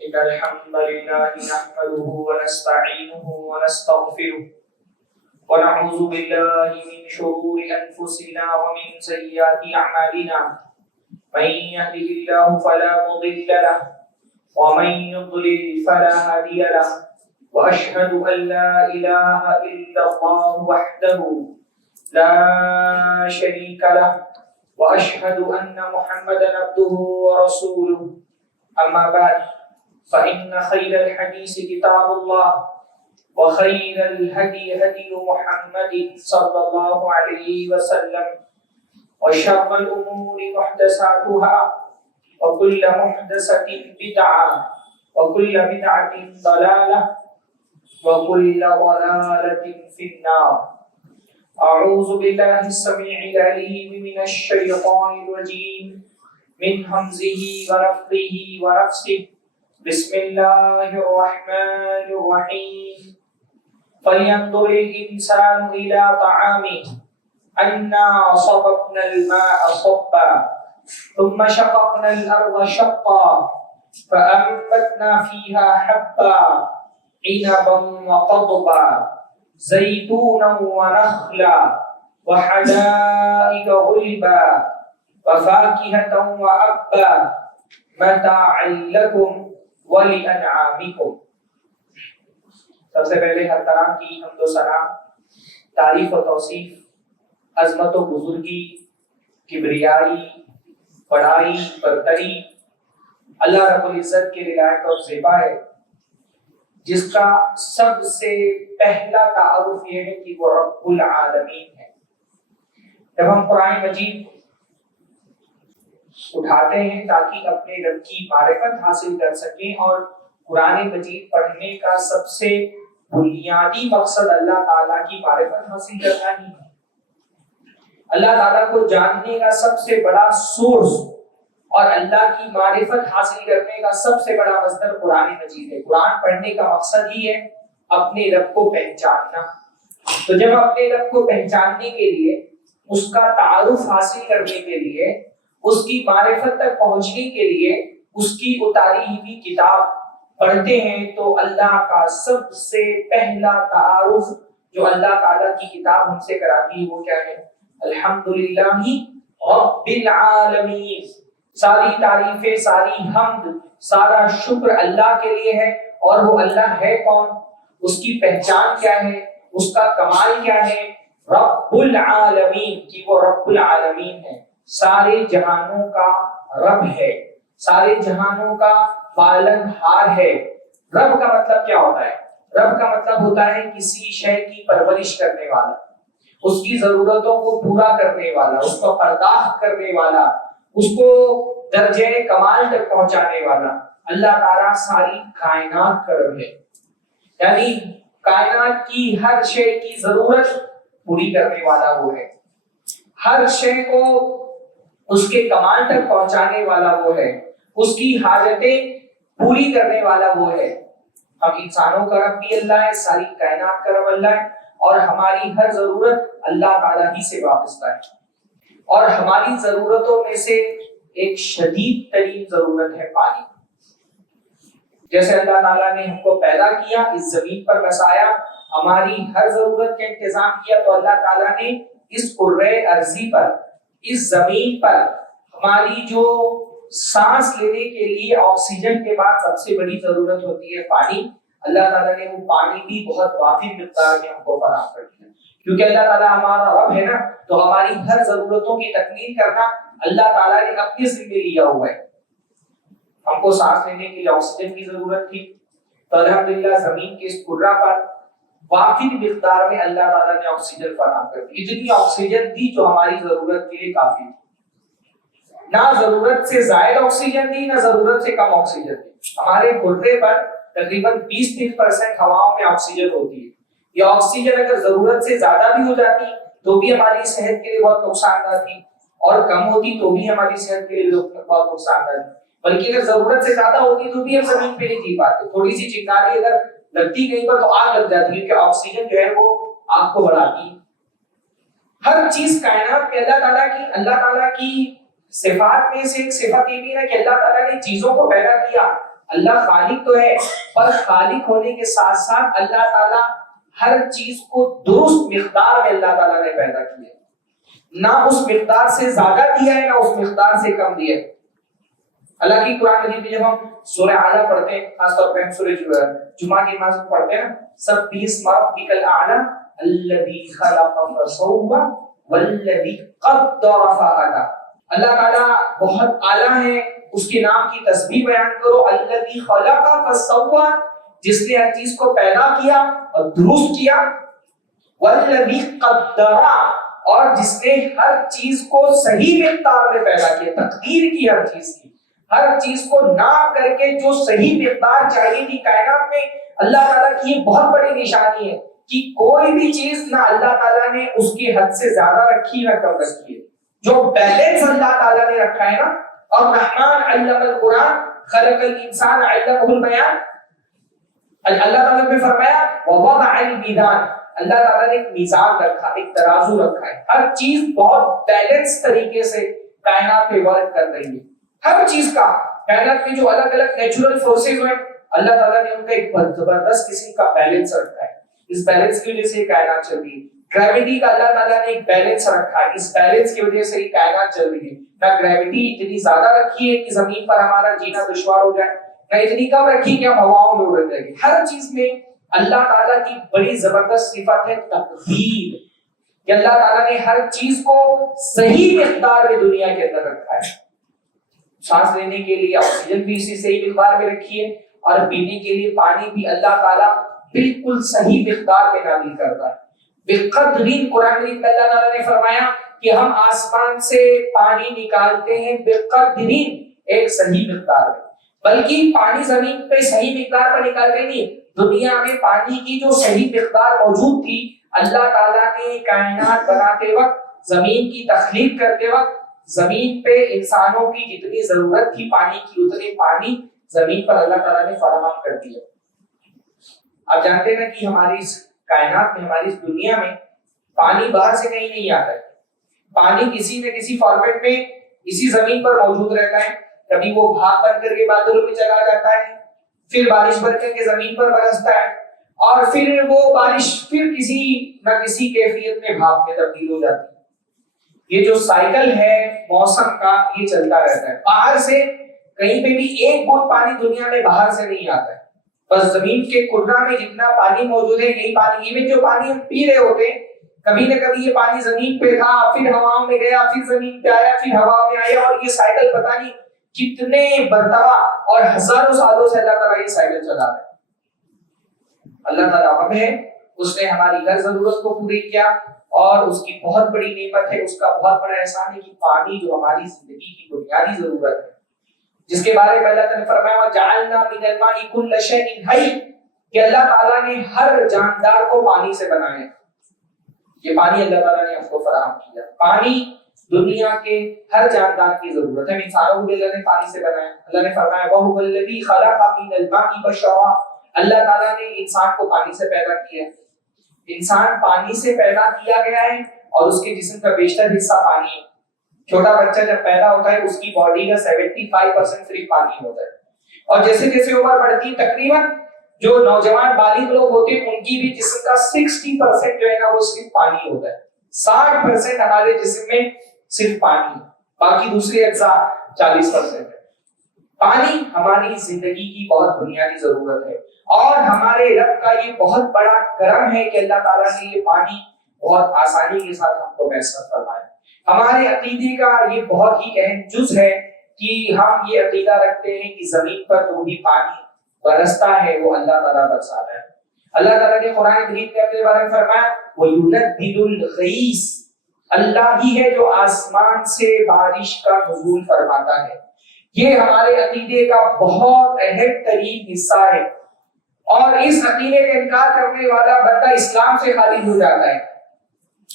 إن الحمد لله نحمده ونستعينه ونستغفره ونعوذ بالله من شرور أنفسنا ومن سيئات أعمالنا من يهده الله فلا مضل له ومن يضلل فلا هادي له وأشهد أن لا إله إلا الله وحده لا شريك له وأشهد أن محمدا عبده ورسوله أما بعد فإن خير الحديث كتاب الله وخير الهدي هدي محمد صلى الله عليه وسلم وشر الأمور محدثاتها وكل محدثة بدعة وكل بدعة ضلالة وكل ضلالة في النار. أعوذ بالله السميع العليم من الشيطان الرجيم من همزه ونفخه ونفسه. بسم الله الرحمن الرحيم. فلينظر الإنسان إلى طعامه أنا صببنا الماء صبا ثم شققنا الأرض شقا فأنبتنا فيها حبا عنبا وقضبا زيتونا ونخلا وحدائق غلبا وفاكهة وأبا متاعا لكم ولأنعامكم. سب سے پہلے ہر طرح کی حمد و ثنا، تعریف و توصیف، عظمت و بزرگی، کبریائی، بڑائی، برتری اللہ رب العزت کے لائق اور زیبا ہے، جس کا سب سے پہلا تعارف یہ ہے کہ وہ رب العالمین ہے. جب ہم قرآن مجید اٹھاتے ہیں تاکہ اپنے رب کی معرفت حاصل کر سکیں، اور قرآن مجید پڑھنے کا سب سے بنیادی مقصد اللہ تعالیٰ کی معرفت حاصل کرنا ہی ہے. اللہ تعالیٰ کو جاننے کا سب سے بڑا سورس اور اللہ کی معرفت حاصل کرنے کا سب سے بڑا مصدر قرآن مجید ہے. قرآن پڑھنے کا مقصد ہی ہے اپنے رب کو پہچاننا. تو جب اپنے رب کو پہچاننے کے لیے، اس کا تعارف حاصل کرنے کے لیے، اس کی معرفت تک پہنچنے کے لیے اس کی اتاری ہوئی کتاب پڑھتے ہیں، تو اللہ کا سب سے پہلا تعارف جو اللہ تعالیٰ کی کتاب ہم سے کراتی ہے وہ کیا ہے؟ الحمدللہ رب العالمین. ساری تعریفیں، ساری حمد، سارا شکر اللہ کے لیے ہے. اور وہ اللہ ہے کون؟ اس کی پہچان کیا ہے؟ اس کا کمال کیا ہے؟ رب العالمین، کہ وہ رب العالمین ہے، سارے جہانوں کا رب ہے، سارے جہانوں کا پالن ہار ہے. رب کا مطلب کیا ہوتا ہے؟ رب کا مطلب ہوتا ہے کسی شے کی پرورش کرنے والا، اس کی ضرورتوں کو پورا کرنے والا، اس کو پرداخت کرنے والا، اس کو درجے کمال تک پہنچانے والا. اللہ تعالیٰ ساری کائنات کا رب ہے، یعنی کائنات کی ہر شے کی ضرورت پوری کرنے والا وہ ہے، ہر شے کو اس کے کمال تک پہنچانے والا وہ ہے، اس کی حاجتیں پوری کرنے والا وہ ہے. ہم انسانوں کا رب بھی اللہ ہے، ساری کائنات کا رب اللہ ہے، اور ہماری ہر ضرورت اللہ تعالیٰ ہی سے وابستہ ہے. اور ہماری ضرورتوں میں سے ایک شدید ترین ضرورت ہے پانی. جیسے اللہ تعالیٰ نے ہم کو پیدا کیا، اس زمین پر بسایا، ہماری ہر ضرورت کا انتظام کیا، تو اللہ تعالیٰ نے اس کرۂ ارضی پر، اس زمین پر ہماری جو سانس لینے کے لیے آکسیجن کے بعد سب سے بڑی ضرورت ہوتی ہے پانی، اللہ تعالیٰ نے وہ پانی بھی بہت وافر مقدار میں ہم کو فراہم کر دیا. کیونکہ اللہ تعالیٰ ہمارا رب ہے نا، تو ہماری ہر ضرورتوں کی تکمیل کرنا اللہ تعالیٰ نے اپنے ذمہ لیا ہوا ہے. ہم کو سانس لینے کے لیے آکسیجن کی ضرورت تھی، تو الحمدللہ زمین کے اس کرہ پر وافر مقدار میں اللہ تعالیٰ نے آکسیجن فراہم کر دی. اتنی آکسیجن دی جو ہماری ضرورت کے لیے کافی تھی. نہ ضرورت سے زائد آکسیجن دی، نہ ضرورت سے کم آکسیجن دی. ہمارے گردے پر تقریباً 20-30% ہواؤں میں آکسیجن ہوتی ہے. یہ آکسیجن اگر ضرورت سے زیادہ بھی ہو جاتی تو بھی ہماری صحت کے لیے بہت نقصان دہ تھی، اور کم ہوتی تو بھی ہماری صحت کے لیے بہت نقصان دہ تھی. بلکہ اگر ضرورت سے زیادہ ہوتی تو بھی ہم زمین پہ نہیں جی پاتے. تھوڑی سی چنگاری اگر لگتی کہیں پر تو آگ لگ جاتی ہے، کہ آکسیجن جو ہے وہ آگ کو بڑھاتی ہے. ہر چیز کائنات میں اللہ تعالیٰ کی صفات میں سے ایک صفت یہ بھی ہے کہ اللہ تعالیٰ نے چیزوں کو پیدا کیا اللہ خالق تو ہے، پر خالق ہونے کے ساتھ ساتھ اللہ تعالیٰ ہر چیز کو درست مقدار میں اللہ تعالیٰ نے پیدا کیا، نہ اس مقدار سے زیادہ دیا ہے نہ اس مقدار سے کم دیا ہے۔ اللہ کی قرآن مجید میں جب ہم سورہ اعلیٰ پڑھتے ہیں، خاص طور پہ ہم سورہ جمعہ کی نماز میں پڑھتے ہیں نا، سب 20 ربک الاعلیٰ الذی خلق فسوی والذی قدر فہدی، اللہ تعالیٰ بہت اعلیٰ ہے، اس کے نام کی تسبیح بیان کرو، الذی خلق فسوی، جس نے ہر چیز کو پیدا کیا اور درست کیا، والذی قدر، اور جس نے ہر چیز کو صحیح مقدار میں پیدا کیا، تقدیر کی ہر چیز کی، ہر چیز کو ناپ کر کے جو صحیح مقدار چاہیے تھی کائنات میں۔ اللہ تعالیٰ کی یہ بہت بڑی نشانی ہے کہ کوئی بھی چیز نہ اللہ تعالیٰ نے اس کی حد سے زیادہ رکھی نہ کم رکھی ہے، جو بیلنس اللہ تعالیٰ نے رکھا ہے نا۔ اور رحمان علم القرآن خلق الانسان علمہ البیان، اللہ تعالیٰ نے فرمایا ووضع المیزان، اللہ تعالیٰ نے ایک میزان رکھا، ایک ترازو رکھا ہے، ہر چیز بہت بیلنس طریقے سے کائنات میں ورک کر رہی ہے۔ ہر چیز کا کائنات میں جو الگ الگ نیچرل فورسز ہیں، اللہ تعالیٰ نے ان کا ایک زبردست قسم کا بیلنس رکھا ہے، اس بیلنس کی وجہ سے کائنات چل رہی ہے۔ گریوٹی کا اللہ تعالیٰ نے ایک بیلنس رکھا ہے، اس بیلنس کی وجہ سے کائنات چل رہی ہے۔ نہ گریوٹی اتنی زیادہ رکھی ہے کہ زمین پر ہمارا جینا دشوار ہو جائے، نہ اتنی کم رکھی کہ ہم ہواؤں میں اڑ جائیں گے۔ ہر چیز میں اللہ تعالیٰ کی بڑی زبردست صفت ہے تقدیر، کہ اللہ تعالیٰ نے ہر چیز کو صحیح مقدار میں دنیا کے اندر رکھا ہے۔ سانس لینے کے لیے آکسیجن بھی اسی صحیح مقدار میں رکھی ہے، اور پینے کے لیے پانی بھی اللہ تعالیٰ بالکل صحیح مقدار میں نازل کرتا ہے۔ بقدرین، قرآن میں اللہ تعالیٰ نے فرمایا کہ ہم آسمان سے پانی نکالتے ہیں بقدرین، ایک صحیح مقدار میں، بلکہ پانی زمین پہ صحیح مقدار پر نکالتے نہیں، دنیا میں پانی کی جو صحیح مقدار موجود تھی، اللہ تعالیٰ نے کائنات بناتے وقت، زمین کی تخلیق کرتے وقت، زمین پہ انسانوں کی جتنی ضرورت تھی پانی کی، اتنے پانی زمین پر اللہ تعالیٰ نے فراہم کر دیا۔ آپ جانتے ہیں کہ ہماری اس کائنات میں، ہماری اس دنیا میں پانی باہر سے کہیں نہیں آتا ہے، پانی کسی نہ کسی فارمیٹ میں اسی زمین پر موجود رہتا ہے، کبھی وہ بھاپ بن کر کے بادلوں میں چلا جاتا ہے، پھر بارش بن کر کے زمین پر برستا ہے، اور پھر وہ بارش پھر کسی نہ کسی کیفیت میں بھاپ میں تبدیل ہو جاتی ہے۔ یہ جو سائیکل ہے موسم کا، یہ چلتا رہتا ہے، باہر سے کہیں پہ بھی ایک بوند پانی دنیا میں باہر سے نہیں آتا ہے، بس زمین کے کنڈا میں جتنا پانی موجود ہے یہی پانی، ایون جو پانی ہم پی رہے ہوتے ہیں، کبھی نہ کبھی یہ پانی زمین پہ تھا، پھر ہواؤں میں گیا، پھر زمین پہ آیا، پھر ہوا میں آیا، اور یہ سائیکل پتہ نہیں کتنے مرتبہ اور ہزاروں سالوں سے اللہ تعالیٰ یہ سائیکل چلا رہا ہے۔ اللہ تعالیٰ اب ہے، اس نے ہماری ہر ضرورت کو پوری کیا، اور اس کی بہت بڑی نعمت ہے، اس کا بہت بڑا احسان ہے کہ پانی جو ہماری زندگی کی بنیادی ضرورت ہے، جس کے بارے میں اللہ تعالیٰ نے فرمایا وَجَعَلْنَا مِنَ الْمَاءِ كُلَّ شَيْءٍ حَيٍّ، کہ اللہ تعالیٰ نے ہر جاندار کو پانی سے بنایا۔ یہ پانی اللہ تعالیٰ نے ہم کو فراہم کیا۔ پانی دنیا کے ہر جاندار کی ضرورت ہے، انسانوں کو بھی اللہ نے پانی سے بنایا۔ اللہ نے فرمایا وَهُوَ الَّذِي خَلَقَ مِنَ الْمَاءِ بَشَرًا، اللہ تعالیٰ نے انسان کو پانی سے پیدا کیا ہے۔ انسان پانی سے پیدا کیا گیا ہے، اور اس کے جسم کا بیشتر حصہ پانی ہے۔ چھوٹا بچہ جب پیدا ہوتا ہے اس کی باڈی کا 75% صرف پانی ہوتا ہے، اور جیسے جیسے عمر بڑھتی ہے تقریباً جو نوجوان بالغ لوگ ہوتے ہیں ان کی بھی جسم کا 60% جو ہے نا وہ صرف پانی ہوتا ہے، 60% ہمارے جسم میں صرف پانی ہے، باقی دوسری اجزاء 40% ہے۔ پانی ہماری زندگی کی بہت بنیادی ضرورت ہے، اور ہمارے رب کا یہ بہت بڑا کرم ہے کہ اللہ تعالیٰ نے یہ پانی بہت آسانی کے ساتھ ہم کو میسر فرمایا۔ ہمارے عقیدے کا یہ بہت ہی اہم جز ہے کہ ہم یہ عقیدہ رکھتے ہیں کہ زمین پر جو بھی پانی برستا ہے وہ اللہ تعالیٰ برساتا ہے۔ اللہ تعالیٰ نے قرآن مجید میں اپنے بارے میں فرمایا وَيُنَزِّلُ الْغَيْثَ، اللہ ہی ہے جو آسمان سے بارش کا نزول فرماتا ہے۔ یہ ہمارے عقیدے کا بہت اہم ترین حصہ ہے، اور اس عقیدے کا انکار کرنے والا بندہ اسلام سے خارج ہو جاتا ہے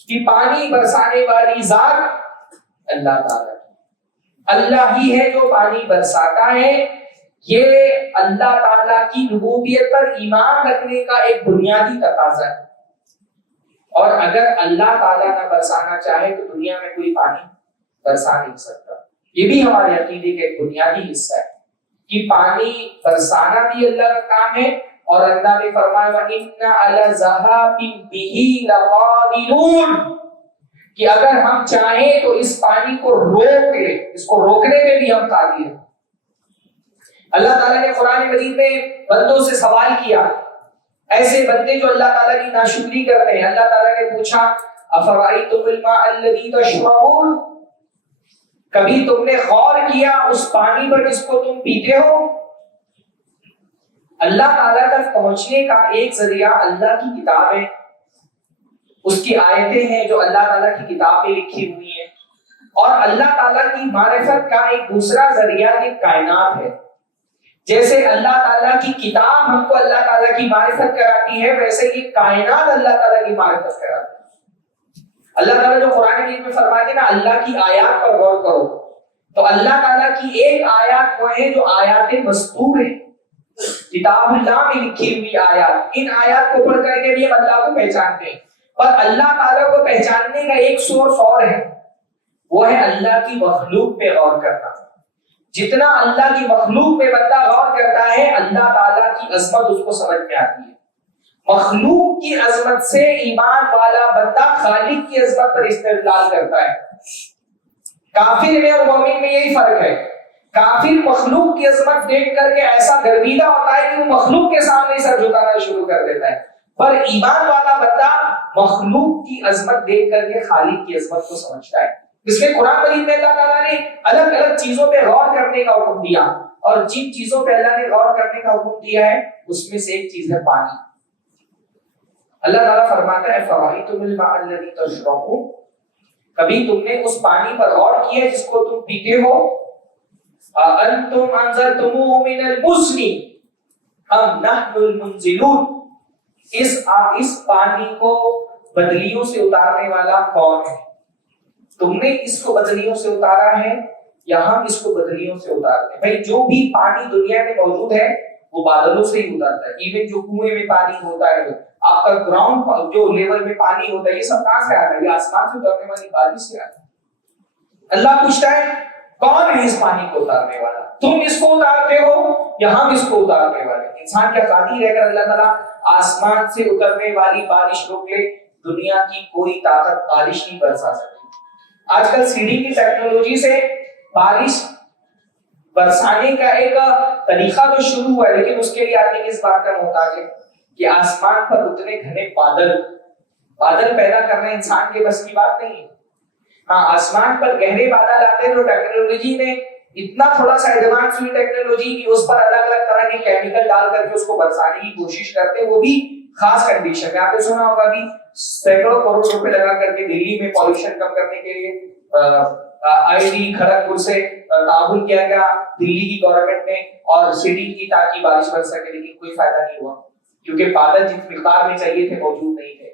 کہ پانی برسانے والی ذات اللہ تعالیٰ، اللہ ہی ہے جو پانی برساتا ہے۔ یہ اللہ تعالیٰ کی ربوبیت پر ایمان رکھنے کا ایک بنیادی تقاضا ہے، اور اگر اللہ تعالیٰ نہ برسانا چاہے تو دنیا میں کوئی پانی برسا نہیں سکتا۔ یہ بھی ہمارے عقیدے کا ایک بنیادی حصہ ہے کہ پانی برسانا بھی اللہ کا کام ہے، اور اللہ نے فرمایا وَإِنَّ عَلَى ذَهَابٍ بِهِ لَقَادِرُونَ کہ اگر ہم چاہیں تو اس پانی کو روک لیں، اس کو روکنے میں بھی ہم قادر ہیں۔ اللہ تعالیٰ نے قرآن مجید میں بندوں سے سوال کیا، ایسے بندے جو اللہ تعالیٰ کی ناشکری کرتے ہیں۔ اللہ تعالیٰ نے پوچھا أَفَرَأَيْتُمُ الْمَاءَ الَّذِي تَشْرَبُونَ کبھی تم نے غور کیا اس پانی پر جس کو تم پیتے ہو؟ اللہ تعالیٰ تک پہنچنے کا ایک ذریعہ اللہ کی کتاب ہے، اس کی آیتیں ہیں جو اللہ تعالیٰ کی کتاب میں لکھی ہوئی ہیں، اور اللہ تعالیٰ کی معرفت کا ایک دوسرا ذریعہ یہ کائنات ہے۔ جیسے اللہ تعالیٰ کی کتاب ہم کو اللہ تعالیٰ کی معرفت کراتی ہے، ویسے یہ کائنات اللہ تعالیٰ کی معرفت کراتی ہے۔ اللہ تعالیٰ جو قرآن مجید میں فرماتے ہیں نا اللہ کی آیات پر غور کرو، تو اللہ تعالیٰ کی ایک آیات وہ ہے جو آیات مستور ہیں، کتاب اللہ میں لکھی ہوئی آیات۔ ان آیات کو پڑھ کر کے بھی ہم اللہ کو پہچانتے ہیں، پر اللہ تعالیٰ کو پہچاننے کا ایک سورس اور ہے، وہ ہے اللہ کی مخلوق پہ غور کرنا۔ جتنا اللہ کی مخلوق پہ بندہ غور کرتا ہے اللہ تعالیٰ کی عظمت اس کو سمجھ میں آتی ہے۔ مخلوق کی عظمت سے ایمان والا بندہ خالق کی عظمت پر استدلال کرتا ہے۔ کافر میں اور مومن میں یہی فرق ہے، کافر مخلوق کی عظمت دیکھ کر کے ایسا گرویدہ ہوتا ہے کہ وہ مخلوق کے سامنے سر جھکانا شروع کر دیتا ہے، پر ایمان والا بندہ مخلوق کی عظمت دیکھ کر کے خالق کی عظمت کو سمجھتا ہے۔ اس لیے قرآن مجید میں اللہ تعالیٰ نے الگ الگ چیزوں پہ غور کرنے کا حکم دیا، اور جن چیزوں پہ اللہ نے غور کرنے کا حکم دیا ہے اس میں سے ایک چیز ہے پانی۔ اللہ تعالیٰ فرماتا ہے فَرَأَيْتُمُ الْمَاءَ الَّذِي تَشْرَبُونَ کبھی تم نے اس پانی پر غور کیا جس کو تم پیتے ہو؟ أَأَنْتُمْ أَنزَلْتُمُوهُ مِنَ الْمُزْنِ أَمْ نَحْنُ الْمُنزِلُونَ اس پانی کو بدلیوں سے اتارنے والا کون ہے؟ تم نے اس کو بدلیوں سے اتارا ہے یا ہم اس کو بدلیوں سے اتارتے ہیں؟ بھائی جو بھی پانی دنیا میں موجود ہے وہ بادلوں سے ہی اترتا ہے۔ ایون جو کنویں میں پانی ہوتا ہے، آپ کا گراؤنڈ جو لیول میں پانی ہوتا ہے، یہ سب کہاں سے آتا ہے؟ یہ آسمان سے اترنے والی بارش سے آتا ہے۔ اللہ پوچھتا ہے کون ہے اس پانی کو اتارنے والا؟ تم اس کو اتارتے ہو یا ہم اس کو اتارنے والے؟ انسان کیا قادر ہے اگر اللہ تعالیٰ آسمان سے اترنے والی بارش روک لے؟ دنیا کی کوئی طاقت بارش نہیں برسا سکتی۔ آج کل سیڑھی کی ٹیکنالوجی سے بارش برسانے کا ایک طریقہ تو شروع ہوا ہے، لیکن اس کے لیے آدمی کس بات کا محتاج ہے کہ آسمان پر اتنے گھنے بادل پیدا کرنا انسان کے بس کی بات نہیں ہے۔ ہاں آسمان پر گہرے بادل آتے ہیں تو ٹیکنالوجی نے اتنا تھوڑا سا ایڈوانس ہوئی ٹیکنالوجی کی اس پر الگ الگ طرح کے کیمیکل ڈال کر کے اس کو برسانے کی کوشش کرتے ہیں، وہ بھی خاص کنڈیشن میں۔ آپ نے سنا ہوگا بھی سینکڑوں کروڑ روپے لگا کر کے دلی میں پالوشن کم کرنے کے لیے IIT کھڑگپور سے تعاون کیا گیا دلی کی گورنمنٹ نے اور سٹی کی تاکہ بارش برس سکے، لیکن کوئی فائدہ نہیں ہوا کیونکہ بادل جس مقدار میں چاہیے تھے موجود نہیں تھے۔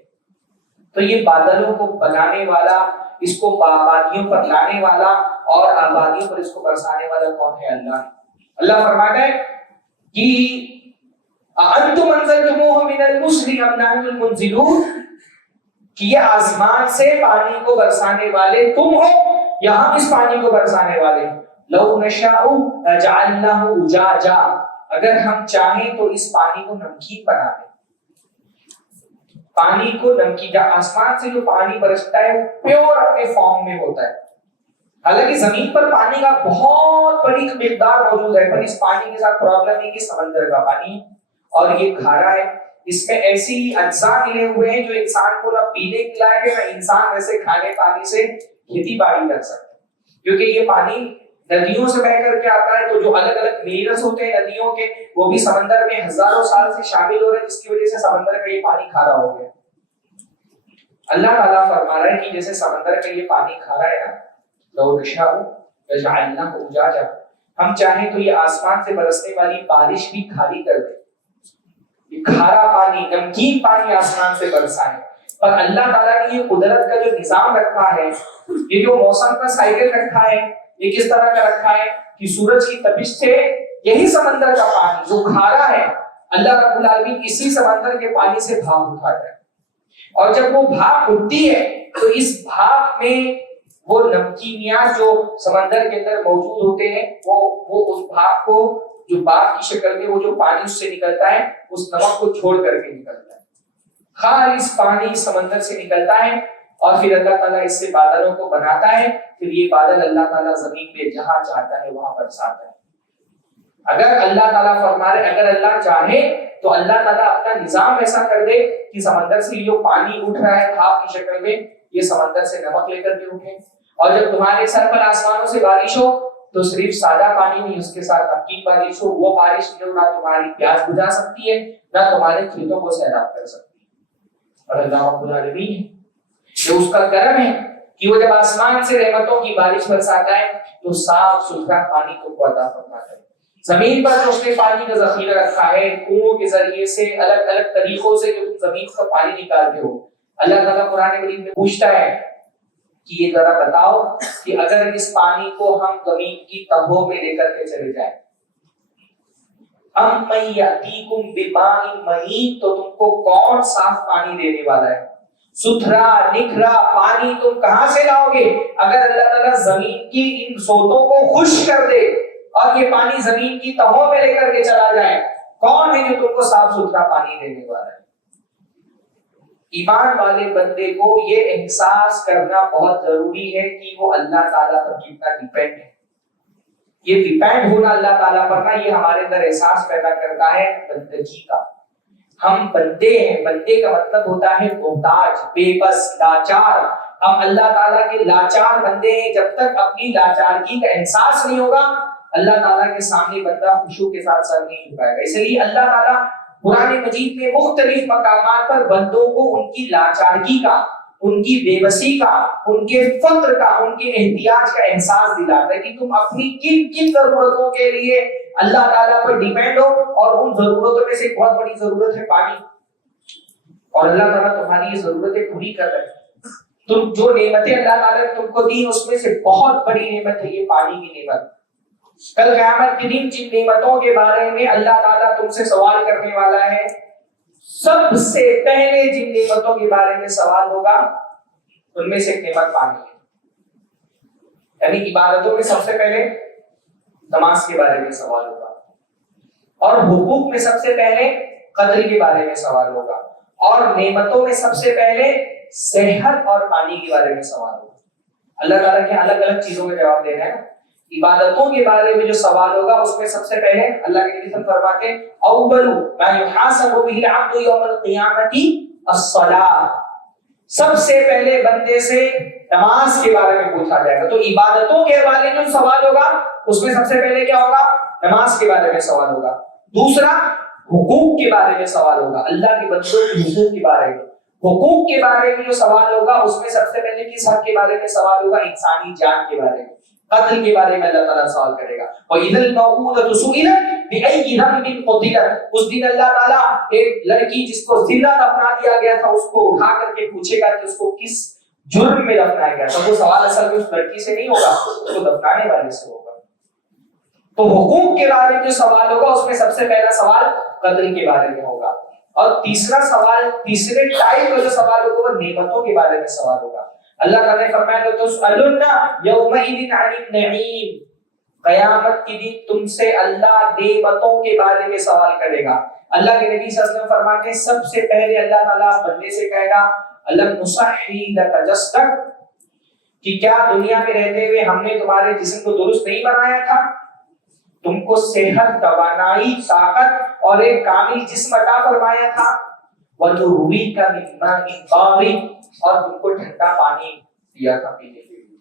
تو یہ بادلوں کو بنانے والا، اس کو آبادیوں پر لانے والا اور آبادیوں پر اس کو برسانے والا کون ہے؟ اللہ۔ اللہ فرماتا ہے کہ أَأَنْتُمْ أَنزَلْتُمُوهُ مِنَ الْمُزْنِ أَمْ نَحْنُ الْمُنزِلُونَ کہ یہ آسمان سے پانی کو برسانے والے تم ہو یا ہم اس پانی کو برسانے والے؟ لَوْ نَشَاءُ لَجَعَلْنَاهُ أُجَاجًا اگر ہم چاہیں تو اس پانی کو نمکین بنا دیں۔ پانی کو نمکین، آسمان سے جو پانی برستا ہے وہ پیور اپنے فارم میں ہوتا ہے۔ حالانکہ زمین پر پانی کا بہت بڑی مقدار موجود ہے، پر اس پانی کے ساتھ پرابلم ہے کہ سمندر کا پانی اور یہ کھارا ہے، اس میں ایسی اجزاء ملے ہوئے ہیں جو انسان کو نہ پینے کے لائق ہے نہ انسان ویسے کھانے پانی سے کھیتی باڑی کر سکتا ہے، کیونکہ یہ پانی ندیوں سے بہ کر کے آتا ہے، تو جو الگ الگ منرلز ہوتے ہیں ندیوں کے وہ بھی سمندر میں ہزاروں سال سے شامل ہو رہے ہیں، جس کی وجہ سے سمندر کا یہ پانی کھارا ہو گیا۔ اللہ تعالیٰ فرما رہا ہے کہ جیسے سمندر کا یہ پانی کھارا ہے نا، لو نشاء لجعلناه أجاجا ہم چاہیں تو یہ آسمان سے برسنے والی بارش بھی کھاری کر دیں، یہ کھارا پانی نمکین پانی آسمان سے برسائے۔ پر اللہ تعالیٰ نے یہ قدرت کا جو نظام رکھا ہے، یہ جو موسم کا سائیکل رکھا ہے، یہ کس طرح کا رکھا ہے کہ سورج کی تپش سے یہی سمندر کا پانی جو کھارا ہے اللہ رب العالمین اسی سمندر کے پانی سے بھاپ اٹھاتا ہے، اور جب وہ بھاپ اٹھتی ہے تو اس بھاپ میں وہ نمکینیات جو سمندر کے اندر موجود ہوتے ہیں وہ اس بھاپ کو جو باغ کی شکل میں وہ جو پانی اس سے نکلتا ہے اس نمک کو چھوڑ کر کے نکلتا ہے، خالص پانی سمندر سے نکلتا ہے، اور پھر اللہ تعالیٰ اس سے بادلوں کو بناتا ہے، پھر یہ بادل اللہ تعالیٰ زمین پہ جہاں چاہتا ہے وہاں برساتا ہے۔ اگر اللہ تعالیٰ فرما رہے، اگر اللہ چاہے تو اللہ تعالیٰ اپنا نظام ایسا کر دے کہ سمندر سے جو پانی اٹھ رہا ہے بھاپ کی شکل میں، یہ سمندر سے نمک لے کر کے اٹھے، اور جب تمہارے سر پر آسمانوں سے بارش ہو تو صرف سادہ پانی نہیں، اس کے ساتھ نمکین بارش ہو، وہ بارش جو نہ تمہاری پیاس بجھا سکتی ہے نہ تمہارے کھیتوں کو سیراب کر سکتی ہے۔ اور اللہ رب العالمین ہے جو اس کا کرم ہے کہ وہ جب آسمان سے رحمتوں کی بارش برساتا ہے تو صاف ستھرا پانی کو عطا فرماتا ہے۔ زمین پر جو اس نے پانی کا ذخیرہ رکھا ہے، کنووں کے ذریعے سے الگ الگ طریقوں سے جو تم زمین سے پانی نکالتے ہو، اللہ تعالیٰ قرآن مجید میں پوچھتا ہے کہ یہ ذرا بتاؤ کہ اگر اس پانی کو ہم زمین کی تہوں میں لے کر کے چلے جائیں، اَمَّن یَأْتِیکُم بِمَاءٍ مَّعِین، تو تم کو کون صاف پانی دینے والا ہے؟ ستھرا نکھرا پانی تم کہاں سے لاؤ گے؟ اگر اللہ تعالیٰ زمین کی ان سوتوں کو خشک کر دے اور یہ پانی زمین کی تہوں میں لے کر کے چلا جائے، کون ہے جو تم کو صاف ستھرا پانی دینے والا ہے؟ ایمان والے بندے کو یہ احساس کرنا بہت ضروری ہے کہ وہ اللہ تعالیٰ پر کتنا ڈیپینڈ ہے۔ یہ ڈیپینڈ ہونا اللہ تعالیٰ پر نا، یہ ہمارے اندر احساس پیدا کرتا ہے بندگی کا۔ ہم بندے ہیں، بندے کا مطلب ہوتا ہے محتاج، بے بس، لاچار۔ ہم اللہ تعالیٰ کے لاچار بندے ہیں۔ جب تک اپنی لاچارگی کا احساس نہیں ہوگا اللہ تعالیٰ کے سامنے بندہ خشوع کے ساتھ سر نہیں جھکائے گا۔ اس لیے اللہ تعالیٰ قرآن مجید میں مختلف مقامات پر بندوں کو ان کی لاچارگی کا، ان کی بے بسی کا، ان کے فقر کا، ان کے احتیاج کا احساس دلاتا ہے کہ تم اپنی کن کن ضرورتوں کے لیے اللہ تعالیٰ پر ڈیپینڈ ہو، اور ان ضرورتوں میں سے ایک بہت بڑی ضرورت ہے پانی، اور اللہ تعالیٰ تمہاری یہ ضرورتیں پوری کر رہے ہیں۔ تم جو نعمتیں اللہ تعالیٰ نے تم کو دی اس میں سے بہت بڑی نعمت ہے یہ پانی کی نعمت۔ کل قیامت کے دن جن نعمتوں کے بارے میں اللہ تعالیٰ تم سے سوال کرنے والا ہے، سب سے پہلے جن نعمتوں کے بارے میں سوال ہوگا ان میں سے ایک نعمت پانی ہے۔ یعنی عبادتوں میں سب سے پہلے نماز کے بارے میں سوال ہوگا، اور حقوق میں سب سے پہلے قدر کے بارے میں سوال ہوگا، اور نعمتوں میں سب سے پہلے صحت اور پانی کے بارے میں سوال ہوگا۔ اللہ تعالیٰ کے الگ الگ چیزوں کا جواب دینا ہے۔ عبادتوں کے بارے میں جو سوال ہوگا اس میں سب سے پہلے اللہ کے نبی فرماتے ہیں اول ما یحاسب به العبد یوم القیامۃ الصلاۃ، سب سے پہلے بندے سے نماز کے بارے میں پوچھا جائے گا۔ تو عبادتوں کے بارے میں جو سوال ہوگا اس میں سب سے پہلے کیا ہوگا؟ نماز کے بارے میں سوال ہوگا۔ دوسرا حقوق کے بارے میں سوال ہوگا، اللہ کے بندوں کے حقوق کے بارے میں۔ حقوق کے بارے میں جو سوال ہوگا اس میں سب سے پہلے کس حق کے بارے میں سوال ہوگا؟ انسانی جان کے بارے میں، قتل کے بارے میں اللہ تعالیٰ سوال کرے گا۔ وَإِذَا الْمَوْءُودَةُ سُئِلَتْ بِأَيِّ ذَنبٍ قُتِلَتْ، اس دن اللہ تعالیٰ ایک لڑکی جس کو زندہ دفنا دیا گیا تھا اس کو اٹھا کر کے پوچھے گا کہ اس کو کس جرم میں دفنایا گیا تھا۔ وہ سوال اصل میں اس لڑکی سے نہیں ہوگا، اس کو دفنانے والے سے ہوگا۔ تو حقوق کے بارے میں جو سوال ہوگا اس میں سب سے پہلا سوال قتل کے بارے میں ہوگا، اور تیسرا سوال، تیسرے ٹائپ کا جو سوال ہوگا وہ نعمتوں کے بارے میں سوال ہوگا۔ اللہ تعالیٰ نے فرمایا تو تسألن یومئذ عن النعیم، قیامت کے دن تم سے اللہ نعمتوں کے بارے میں سوال کرے گا۔ اللہ کے نبی صلی اللہ علیہ وسلم فرماتے ہیں سب سے پہلے اللہ تعالیٰ بندے سے کہے گا الم نصحح لک جسدک، کہ کیا دنیا میں رہتے ہوئے ہم نے تمہارے جسم کو درست نہیں بنایا تھا، تم کو صحت، توانائی، طاقت اور ایک کامل جسم عطا فرمایا تھا، وَنُرْوِيكَ مِن مَاءٍ بَارِدٍ، اور تم کو ٹھنڈا پانی دیا تھا پینے کے لیے،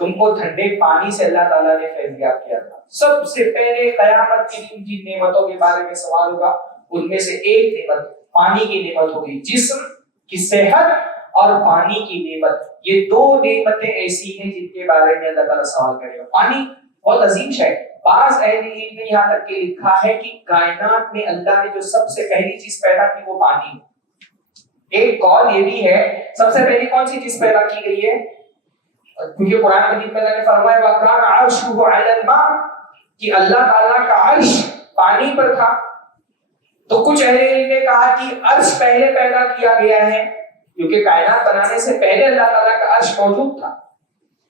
تم کو ٹھنڈے پانی سے اللہ تعالیٰ نے فیضیاب کیا تھا۔ سب سے پہلے قیامت کے دن جن نعمتوں کے بارے میں سوال ہوگا ان میں سے ایک نعمت پانی کی نعمت ہوگی، جسم کی صحت اور پانی کی نعمت، یہ دو نعمتیں ایسی ہیں جن کے بارے میں اللہ تعالیٰ سوال کرے گا۔ پانی بہت عظیم شے ہے۔ بعض اہل علم نے یہاں تک کہ لکھا ہے کہ کائنات میں اللہ نے جو سب سے پہلی چیز پیدا کی وہ پانی ہے۔ ایک قول یہ بھی ہے سب سے پہلی کون سی چیز پیدا کی گئی ہے، کیونکہ قرآن مجید میں اللہ نے فرمایا وَكَانَ عَرْشُهُ عَلَى الْمَاءِ، کہ اللہ تعالیٰ کا عرش پانی پر تھا۔ تو کچھ اہل علم نے کہا کہ عرش پہلے پیدا کیا گیا ہے، کیونکہ کائنات بنانے سے پہلے اللہ تعالیٰ کا عرش موجود تھا،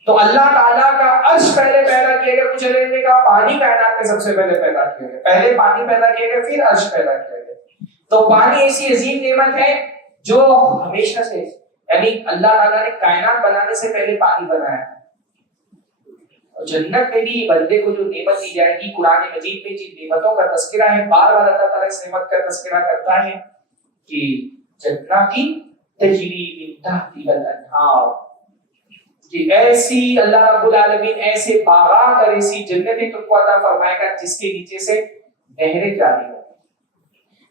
تو اللہ تعالیٰ کا عرش پہلے پیدا کیا گیا، کچھ نے کہا پانی کائنات میں سب سے پہلے پیدا کیا گیا، پہلے پانی پیدا کیا گیا پھر عرش پیدا کیا گیا. تو پانی ایسی عظیم نعمت ہے جو ہمیشہ سے، یعنی اللہ تعالیٰ نے کائنات بنانے سے پہلے پانی بنایا. اور جنت میں بھی بندے کو جو نعمت دی جائے گی، قرآن مجید میں جن نعمتوں کا تذکرہ ہے، بار بار اللہ تعالیٰ اس نعمت کا تذکرہ کرتا ہے کہ جناتی تجری من تحتها الانہار، کہ ایسی اللہ رب العالمین ایسے باغات اور ایسی جنتیں تم کو عطا فرمائے گا جس کے نیچے سے نہریں جاری ہیں.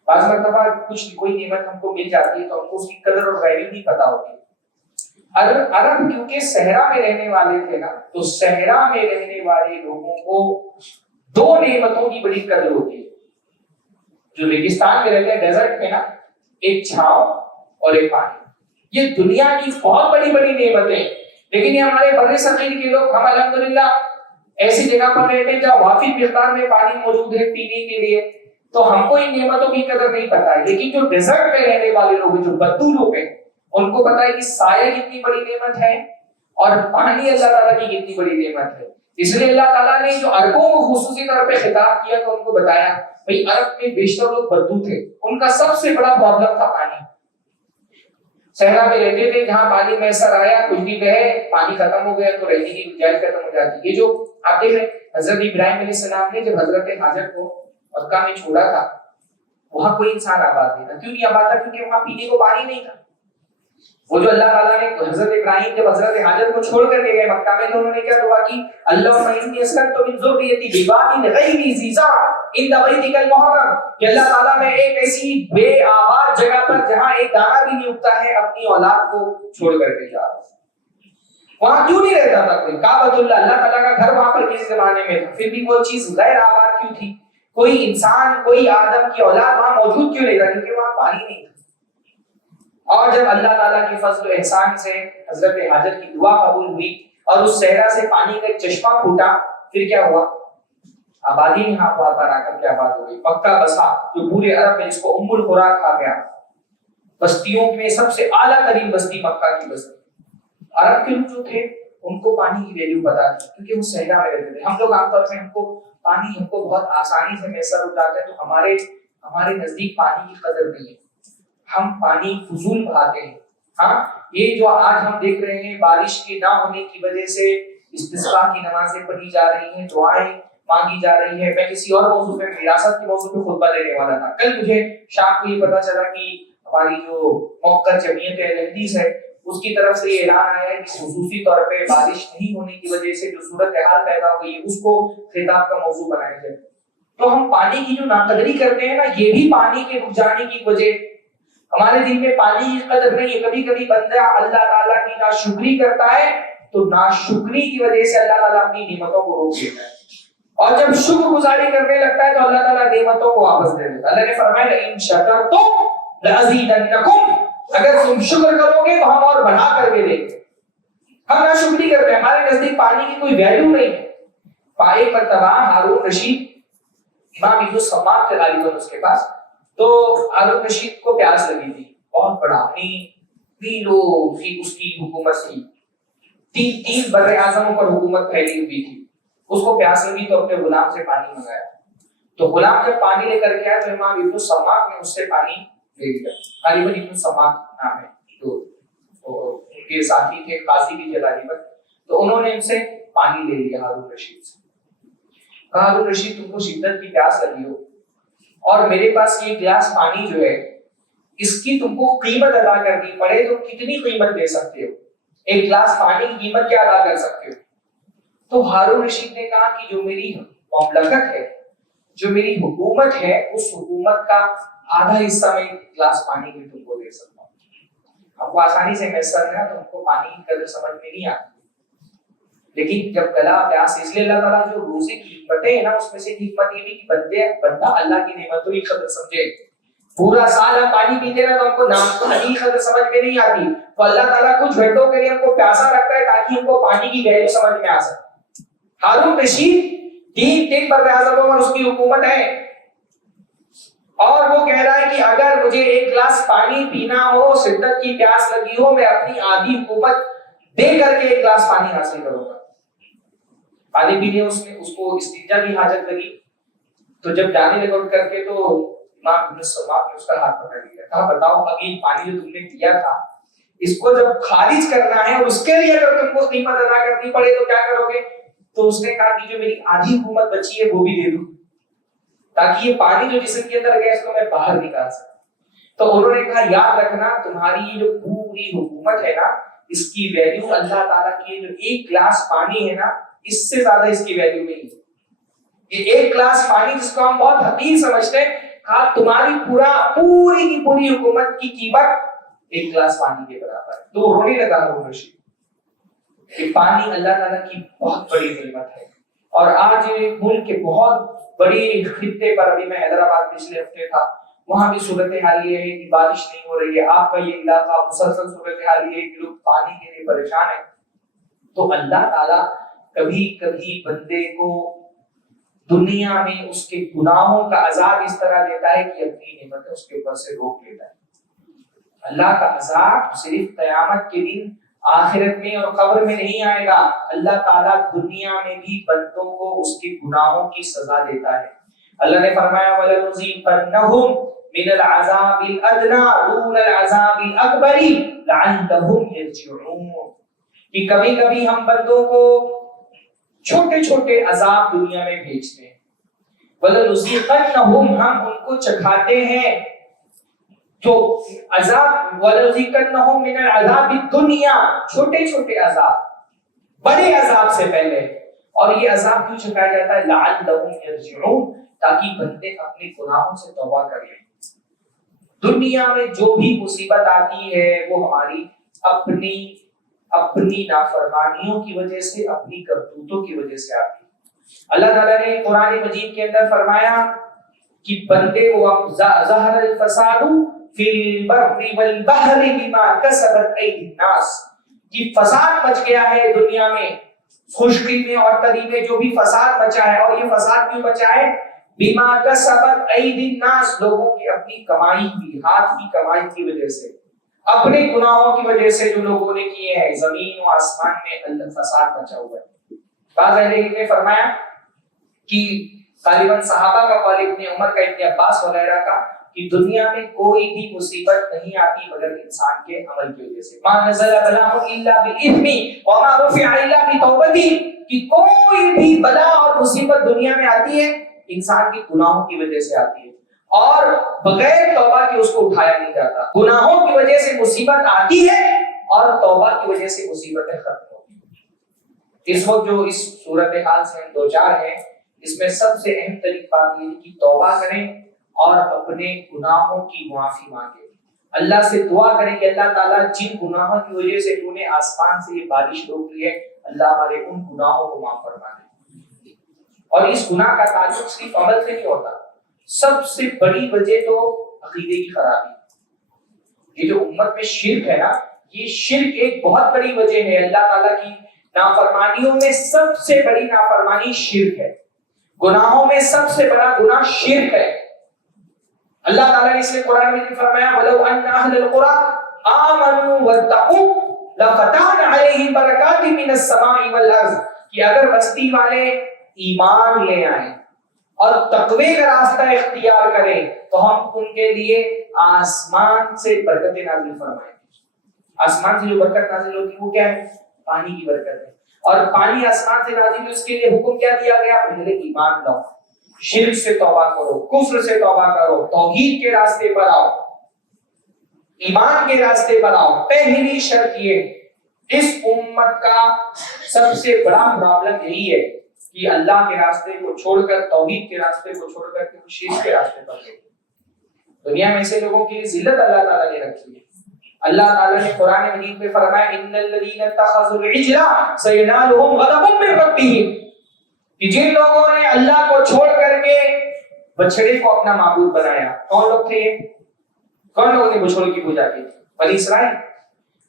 بعض مرتبہ کچھ کوئی نعمت ہم کو مل جاتی ہے تو ہم کو اس کی قدر اور ویلیو نہیں پتا ہوتی. عرب کیونکہ صحرا میں رہنے والے تھے نا، تو صحرا میں رہنے والے لوگوں کو دو نعمتوں کی بڑی قدر ہوتی ہے. جو ریگستان میں رہتے ہیں ڈیزرٹ میں نا، ایک چھاؤں اور ایک پانی، یہ دنیا کی بہت بڑی بڑی نعمتیں. لیکن یہ ہمارے بر صغیر کے لوگ، ہم الحمدللہ ایسی جگہ پر رہتے ہیں جہاں وافی مقدار میں پانی موجود ہے پینے کے لیے، تو ہم کو ان نعمتوں کی قدر نہیں پتا ہے. لیکن جو ڈیزرٹ میں رہنے والے لوگ ہیں، جو بدو لوگ ہیں، ان کو پتا ہے کہ سایہ کتنی بڑی نعمت ہے اور پانی اللہ تعالیٰ کی کتنی بڑی نعمت ہے. اس لیے اللہ تعالیٰ نے جو عربوں کو خصوصی طور پہ خطاب کیا تو ان کو بتایا بھئی عرب میں بیشتر لوگ بدو تھے، ان کا سب سے بڑا پرابلم تھا پانی. صحرا میں رہتے تھے، جہاں پانی میسر آیا کچھ بھی رہے، پانی ختم ہو گیا تو رہنے کی گنجائش ختم ہو جاتی. یہ جو آپ دیکھ رہے ہیں حضرت ابراہیم علیہ السلام نے جب حضرت حاجر کو مکہ میں چھوڑا تھا، وہاں کوئی انسان آباد نہیں تھا. کیوں نہیں آباد تھا؟ کیونکہ وہاں پینے کو پانی نہیں تھا. وہ جو اللہ تعالیٰ نے حضرت ابراہیم جب حضرت حاجر کو چھوڑ کر کے گئے مکہ میں، تو انہوں نے کیا دعا کی؟ اللہم انی اسکنت من ذریتی بواد غیر ذی زرع عند بیتک المحرم، کہ اللہ تعالیٰ میں ایک ایسی بے آباد جگہ پر جہاں ایک دانہ بھی نہیں اگتا ہے اپنی اولاد کو چھوڑ کر کے جا رہا ہوں. وہاں کیوں نہیں رہتا تھا کوئی؟ کعبۃ اللہ، اللہ تعالیٰ کا گھر وہاں پر کسی زمانے میں تھا، پھر بھی وہ چیز غیر آباد کیوں تھی؟ کوئی انسان، کوئی آدم کی اولاد وہاں موجود کیوں نہیں تھا؟ کیونکہ وہاں پانی نہیں تھا. اور جب اللہ تعالیٰ کی فضل و احسان سے حضرت حاجر کی دعا قبول ہوئی اور اس صحرا سے پانی کا ایک چشمہ پھوٹا، پھر کیا ہوا؟ آبادی یہاں پر آ کر کے آباد ہو گئی. مکہ بسا جو پورے عرب میں جس کو ام القری کہا گیا، بستیوں میں سب سے اعلیٰ ترین بستی مکہ کی بستی. عرب کے لوگ جو تھے ان کو پانی کی ویلیو پتا تھی کیونکہ وہ صحرا میں رہتے تھے. ہم لوگ عام طور پہ ہم کو بہت آسانی سے میسر ہو جاتا ہے، تو ہمارے نزدیک پانی کی قدر نہیں ہے، ہم پانی فضول بہاتے ہیں. ہاں، یہ جو آج ہم دیکھ رہے ہیں بارش کے نہ ہونے کی وجہ سے استسقاء کی نمازیں پڑھی جا رہی ہیں، دعائیں مانگی جا رہی ہے. میں کسی اور موضوع پہ، وراثت کے موضوع پہ خطبہ دینے والا تھا. کل مجھے شام کو یہ پتا چلا کہ ہماری جو موقر جمعیت اہل حدیث ہے اس کی طرف سے یہ اعلان آیا ہے کہ خصوصی طور پہ بارش نہیں ہونے کی وجہ سے جو صورتحال پیدا ہوئی ہے اس کو خطاب کا موضوع بنایا جائے. تو ہم پانی کی جو ناقدری کرتے ہیں نا، یہ بھی پانی کے رک جانے کی وجہ. ہمارے دل میں پانی کی قدر نہیں ہے. کبھی کبھی بندہ اللہ تعالیٰ کی ناشکری کرتا ہے تو ناشکری کی وجہ سے اللہ تعالیٰ اپنی نعمتوں کو روک دیتا ہے، اور جب شکر گزاری کرنے لگتا ہے تو اللہ تعالیٰ نعمتوں کو واپس دے دیتا ہے. اللہ نے فرمایا لئن شکرتم لأزیدنکم، اگر تم شکر کرو گے تو ہم اور بڑھا کر کے دیں گے. ہم ناشکری کرتے ہیں، ہمارے نزدیک پانی کی کوئی ویلیو نہیں ہے. ایک مرتبہ ہارون رشید، امام ابن سماک تھے غالباً اس کے پاس، تو ہارون رشید کو پیاس لگی تھی بہت بڑا، میلوں کی اس کی حکومت تھی، تین بر اعظموں پر حکومت پھیلی ہوئی تھی. اس کو پیاس لگی تو اپنے غلام سے پانی منگایا. تو غلام جب پانی لے کر کے آیا تو امام ابن سماک نے اس سے پانی لے لیا. غالباً ابن سماک نام ہے، جو ان کے ساتھی تھے، قاضی بھی تھے غالباً. تو انہوں نے ان سے پانی لے لیا ہارون رشید سے. کہا ہارون رشید تم کو شدت کی پیاس لگی ہو اور میرے پاس یہ گلاس پانی جو ہے اس کی تم کو قیمت ادا کرنی پڑے تو کتنی قیمت دے سکتے ہو؟ ایک گلاس پانی کی قیمت کیا ادا کر سکتے ہو؟ تو ہارون رشید نے کہا کہ جو میری مملکت ہے، جو میری حکومت ہے، اس حکومت کا آدھا حصہ میں گلاس پانی کی تم کو دے سکتا ہوں. ہم کو آسانی سے میسر ہے تو ہم کو پانی کی قدر سمجھ میں نہیں آتی. لیکن جب گلا پیاس، اس لیے اللہ تعالیٰ جو روزی کی حکمتیں ہیں نا، اس میں سے حکمت یہ بھی کہ بندہ اللہ کی نعمتوں کی قدر سمجھے. پورا سال ہم پانی پیتے رہے تو ہم کو پانی کی قدر سمجھ میں نہیں آتی، تو اللہ تعالیٰ کچھ گھنٹوں کے لیے ہم کو پیاسا رکھتا ہے تاکہ ہم کو پانی کی ویلیو سمجھ میں آ سکے. ہارون رشید تین بر اعظموں پر اس کی حکومت ہے، اور وہ کہہ رہا ہے کہ اگر مجھے ایک گلاس پانی پینا ہو، شدت کی پیاس لگی ہو، میں اپنی آدھی حکومت دے کر کے ایک گلاس پانی حاصل کروں گا. پانی پینے اس کو استنجا کی حاجت لگی, تو جب جانے لگا اٹھ کر کے تو ماں نے اس کا ہاتھ پکڑ لیا, کہا بتاؤ اب یہ پانی جو تم نے پیا تھا اس کو جب خارج کرنا ہے اور اس کے لیے اگر تم کو قیمت ادا کرنی پڑے تو کیا کرو گے؟ تو اس نے کہا کہ جو میری آدھی حکومت بچی ہے وہ بھی دے دوں تاکہ یہ پانی جو جسم کے اندر گیا اس کو میں باہر نکال سکوں. تو انہوں نے کہا یاد رکھنا تمہاری یہ جو پوری حکومت ہے نا اس کی ویلیو اللہ تعالیٰ کی جو ایک گلاس پانی ہے نا اس سے زیادہ اس کی ویلیو نہیں ہے. یہ ایک گلاس پانی جس کو ہم بہت حقیر سمجھتے ہیں, کہا تمہاری پوری کی پوری حکومت کی قیمت ایک گلاس پانی کے برابر ہے. تو رونے لگا ہارون رشید کہ پانی اللہ تعالیٰ کی بہت بڑی نعمت ہے. اور آج ملک کے بہت بڑی خطے پر, ابھی میں حیدرآباد پچھلے ہفتے تھا, وہاں بھی صورتحال یہ ہے کہ بارش نہیں ہو رہی ہے, آپ کا یہ علاقہ مسلسل صورتحال یہ ہے کہ لوگ پانی کے لیے پریشان ہیں. تو اللہ تعالیٰ کبھی کبھی بندے کو دنیا میں اس کے گناہوں کا عذاب اس طرح دیتا ہے کہ اپنی نعمت اس کے اوپر سے روک لیتا ہے. اللہ کا عذاب صرف قیامت کے دن آخرت میں اور قبر میں نہیں آئے گا, اللہ تعالیٰ دنیا میں بھی بندوں کو اس کے گناہوں کی سزا دیتا ہے. اللہ نے فرمایا وَلَنُذِيقَنَّهُمْ مِنَ الْعَذَابِ الْأَدْنَىٰ دُونَ الْعَذَابِ الْأَكْبَرِ لَعَلَّهُمْ يَرْجِعُونَ, کہ کبھی کبھی ہم بندوں کو چھوٹے چھوٹے عذاب دنیا میں بھیجتے ہیں. وَلَنُذِيقَنَّهُمْ, ہم ان کو چکھاتے ہیں جو عذاب وَلَنُذِيقَنَّهُمْ مِنَ الْعَذَابِ الدُّنْيَا, چھوٹے چھوٹے عذاب بڑے عذاب سے پہلے. اور یہ عذاب کیوں چکھایا جاتا ہے؟ لَعَلَّهُمْ يَرْجِعُونَ, تاکہ بندے اپنے گناہوں سے توبہ کر لیں. دنیا میں جو بھی مصیبت آتی ہے وہ ہماری اپنی نافرمانیوں کی وجہ سے, اپنی کرتوتوں کی وجہ سے آتی ہے. اللہ تعالیٰ نے قرآن مجید کے اندر فرمایا کہ بندے کو ظہر الفساد فی البر والبحر بما کسبت ایدی الناس, کہ فساد مچ گیا ہے دنیا میں, خشکی میں اور تری میں جو بھی فساد مچا ہے. اور یہ فساد کیوں مچا ہے؟ بما کسبت ایدی الناس, لوگوں کی اپنی کمائی کی, ہاتھ کی کمائی کی وجہ سے, اپنے گناہوں کی وجہ سے جو لوگوں نے کیے ہیں. زمین و آسمان میں اللہ فساد مچا ہوا ہے. بعض اہل علم نے فرمایا کہ غالباً صحابہ کا قول, ابن عمر کا, ابن عباس وغیرہ کا, کہ دنیا میں کوئی بھی مصیبت نہیں آتی مگر انسان کے عمل کی وجہ سے. ما نزل بلاء الا بالاثم وما رفع الا بتوبه, کہ کوئی بھی بلا اور مصیبت دنیا میں آتی ہے انسان کے گناہوں کی وجہ سے آتی ہے, اور بغیر توبہ کے اس کو اٹھایا نہیں جاتا. گناہوں کی وجہ سے مصیبت آتی ہے اور توبہ کی وجہ سے مصیبتیں ختم ہوتی ہیں. اس وقت جو اس صورتحال سے ہم دوچار ہیں, اس میں سب سے اہم ترین بات یہ ہے کہ توبہ کریں اور اپنے گناہوں کی معافی مانگیں. اللہ سے دعا کریں کہ اللہ تعالیٰ جن گناہوں کی وجہ سے تو نے آسمان سے یہ بارش روک لی ہے, اللہ ہمارے ان گناہوں کو معاف فرما دے. اور اس گناہ کا تعلق صرف عمل سے نہیں ہوتا, سب سے بڑی وجہ تو عقیدے کی خرابی. یہ جو امت میں شرک ہے نا, یہ شرک ایک بہت بڑی وجہ ہے. اللہ تعالیٰ کی نافرمانیوں میں سب سے بڑی نافرمانی شرک ہے. گناہوں میں سب سے بڑا گناہ شرک ہے. اللہ تعالیٰ نے اس لیے قرآن میں فرمایا وَلَوْ أَنَّ أَهْلَ الْقُرَىٰ آمَنُوا وَاتَّقُوا لَفَتَحْنَا عَلَيْهِمْ بَرَكَاتٍ مِّنَ السَّمَاءِ وَالْأَرْضِ, کہ اگر بستی والے ایمان لے آئیں اور تقوی کا راستہ اختیار کریں تو ہم ان کے لیے آسمان سے برکتیں نازل فرمائیں. آسمان سے جو برکت نازل ہوتی ہے وہ کیا ہے؟ پانی کی برکت ہے. اور پانی آسمان سے نازل ہے, اس کے لیے حکم کیا دیا گیا؟ پہلے ایمان لاؤ, شرک سے توبہ کرو, کفر سے توبہ کرو, توحید کے راستے پر آؤ, ایمان کے راستے پر آؤ. پہلی شرط یہ, اس امت کا سب سے بڑا پرابلم یہی ہے کہ اللہ کے راستے کو چھوڑ کر, توحید کے راستے کو چھوڑ کر کے شرک کے راستے پر گئے. دنیا میں ایسے لوگوں کی ذلت اللہ تعالیٰ نے رکھی ہے. اللہ تعالیٰ نے قرآن مجید میں فرمایا ان الذین اتخذوا العجل سینالهم غضب من ربهم, کہ جن لوگوں نے اللہ کو چھوڑ کر کے بچڑے کو اپنا معبود بنایا. کون لوگ تھے یہ؟ کون لوگوں نے بچڑوں کی پوجا کی؟ بنی اسرائیل.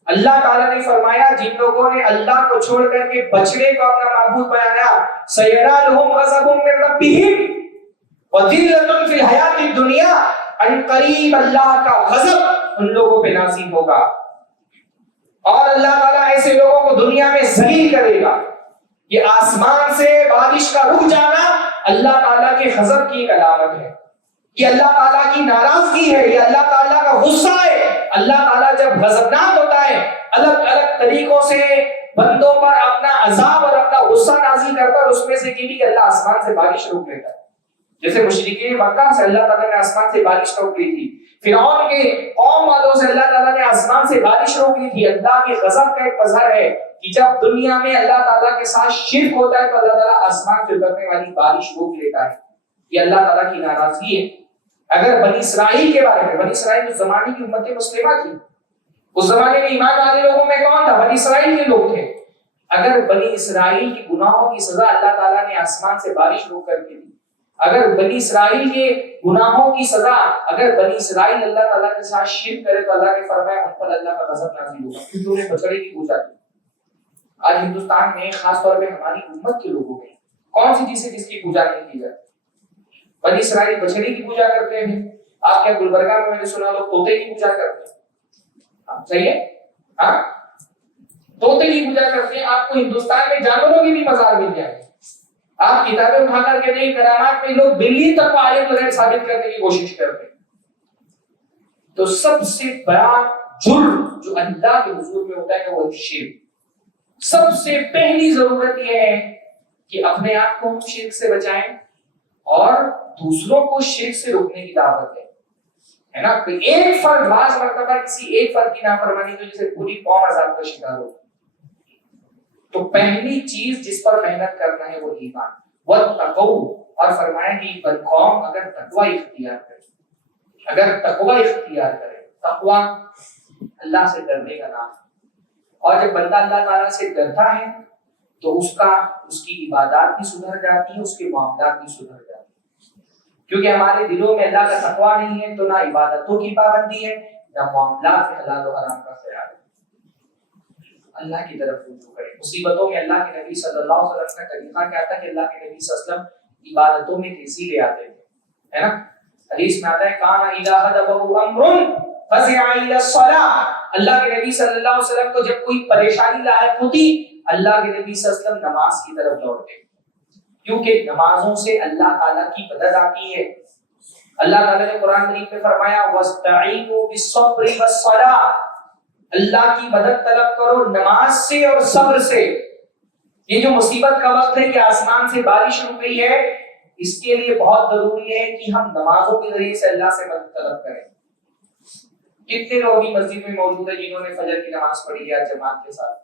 اللہ تعالیٰ نے فرمایا جن لوگوں نے اللہ کو چھوڑ کر کے بچڑے کو اپنا معبود بنایا, سینالهم غضب من ربهم وذلۃ فی الحیات الدنیا, ان قریب اللہ کا غضب ان لوگوں پہ نازل ہوگا. اور اللہ تعالیٰ ایسے لوگوں کو دنیا میں ذلیل کرے گا. یہ آسمان سے بارش کا رک جانا اللہ تعالیٰ کے غضب کی ایک علامت ہے. یہ اللہ تعالیٰ کی ناراضگی ہے, یہ اللہ تعالیٰ کا غصہ ہے. اللہ تعالیٰ جب غضبناک ہوتا ہے الگ الگ طریقوں سے بندوں پر اپنا عذاب اور اپنا غصہ نازل کرتا ہے. اس میں سے بھی اللہ آسمان سے بارش روک لیتا ہے. جیسے مشرکین مکہ سے اللہ تعالیٰ نے آسمان سے بارش روک لی تھی, فرعون کے قوم والوں سے اللہ تعالیٰ نے آسمان سے بارش روک لی تھی. اللہ کے غضب کا ایک مظہر ہے کہ جب دنیا میں اللہ تعالیٰ کے ساتھ شرک ہوتا ہے تو اللہ تعالیٰ آسمان سے اترنے والی بارش روک لیتا ہے. یہ اللہ تعالیٰ کی ناراضگی ہے. اگر بنی اسرائیل کے بارے میں, بنی اسرائیل اس زمانے کی امت مسلمہ تھی, اس زمانے میں ایمان والے لوگوں میں کون تھا؟ بنی اسرائیل کے لوگ تھے. اگر بنی اسرائیل کے گناہوں کی سزا اللہ تعالیٰ نے آسمان سے بارش روک کر کے دی, اگر بنی اسرائیل کے گناہوں کی سزا, اگر بنی اسرائیل اللہ تعالیٰ کے ساتھ شرک کرے تو اللہ نے فرمایا ان پر اللہ کا غضب نازل ہوگا, کیونکہ انہیں بچڑے کی پوجا کی. آج ہندوستان میں خاص طور پہ ہماری امت کے لوگوں میں کون سی چیز ہے جس کی پوجا نہیں کی جاتی؟ بنی اسرائیل بچڑے کی پوجا کرتے ہیں. آپ کیا گلبرگہ میں نے سنا لوگ طوطے کی پوجا کرتے ہیں؟ صحیح ہے, ہاں طوطے کی پوجا کرتے ہیں. آپ کو ہندوستان میں جانوروں کی بھی مزار مل جائے. آپ کتابیں اٹھا کر کے نہیں, کرامات میں لوگ بلی تک عالم غیب ثابت کرنے کی کوشش کرتے ہیں. تو سب سے بڑا جرم جو اللہ کے حضور میں ہوتا ہے وہ شرک. سب سے پہلی ضرورت یہ ہے کہ اپنے آپ کو ہم شرک سے بچائیں اور دوسروں کو شرک سے روکنے کی دعوت ہے نا. ایک فرد بعض مرتبہ کسی ایک فرد کی نافرمانی کی وجہ سے پوری قوم عذاب کا شکار ہو. تو پہلی چیز جس پر محنت کرنا ہے وہ ایمان واتقوا, اور فرمایا کہ قوم اگر تقوی اختیار کرے, اگر تقوی اختیار کرے, تقوی اللہ سے ڈرنے کا نام. اور جب بندہ اللہ تعالیٰ سے ڈرتا ہے تو اس کی عبادات بھی سدھر جاتی ہے, اس کے معاملات بھی سدھر جاتے ہیں. کیونکہ ہمارے دلوں میں اللہ کا تقوی نہیں ہے تو نہ عبادتوں کی پابندی ہے نہ معاملات میں حلال و حرام کا خیال ہے. اللہ کی طرف رجوع کریں. مصیبتوں میں اللہ کے نبی صلی اللہ علیہ وسلم کا طریقہ کیا تھا کہ اللہ کے نبی صلی اللہ علیہ وسلم عبادتوں میں تیزی لے آتے تھے, ہے نا. حدیث میں آتا ہے کان اذا حدبه امر فزع الى الصلاه. اللہ کے نبی صلی اللہ علیہ وسلم کو جب کوئی پریشانی لاحق ہوتی اللہ کے نبی صلی اللہ علیہ وسلم نماز کی طرف دوڑتے, کیونکہ نمازوں سے اللہ تعالیٰ کی مدد آتی ہے. اللہ تعالیٰ نے قرآن کریم میں فرمایا واستعینوا بالصبر والصلاۃ, اللہ کی مدد طلب کرو نماز سے اور صبر سے. یہ جو مصیبت کا وقت ہے کہ آسمان سے بارش رک گئی ہے, اس کے لیے بہت ضروری ہے کہ ہم نمازوں کے ذریعے سے اللہ سے مدد طلب کریں. کتنے لوگ مسجد میں موجود ہیں جنہوں نے فجر کی نماز پڑھی ہے جماعت کے ساتھ؟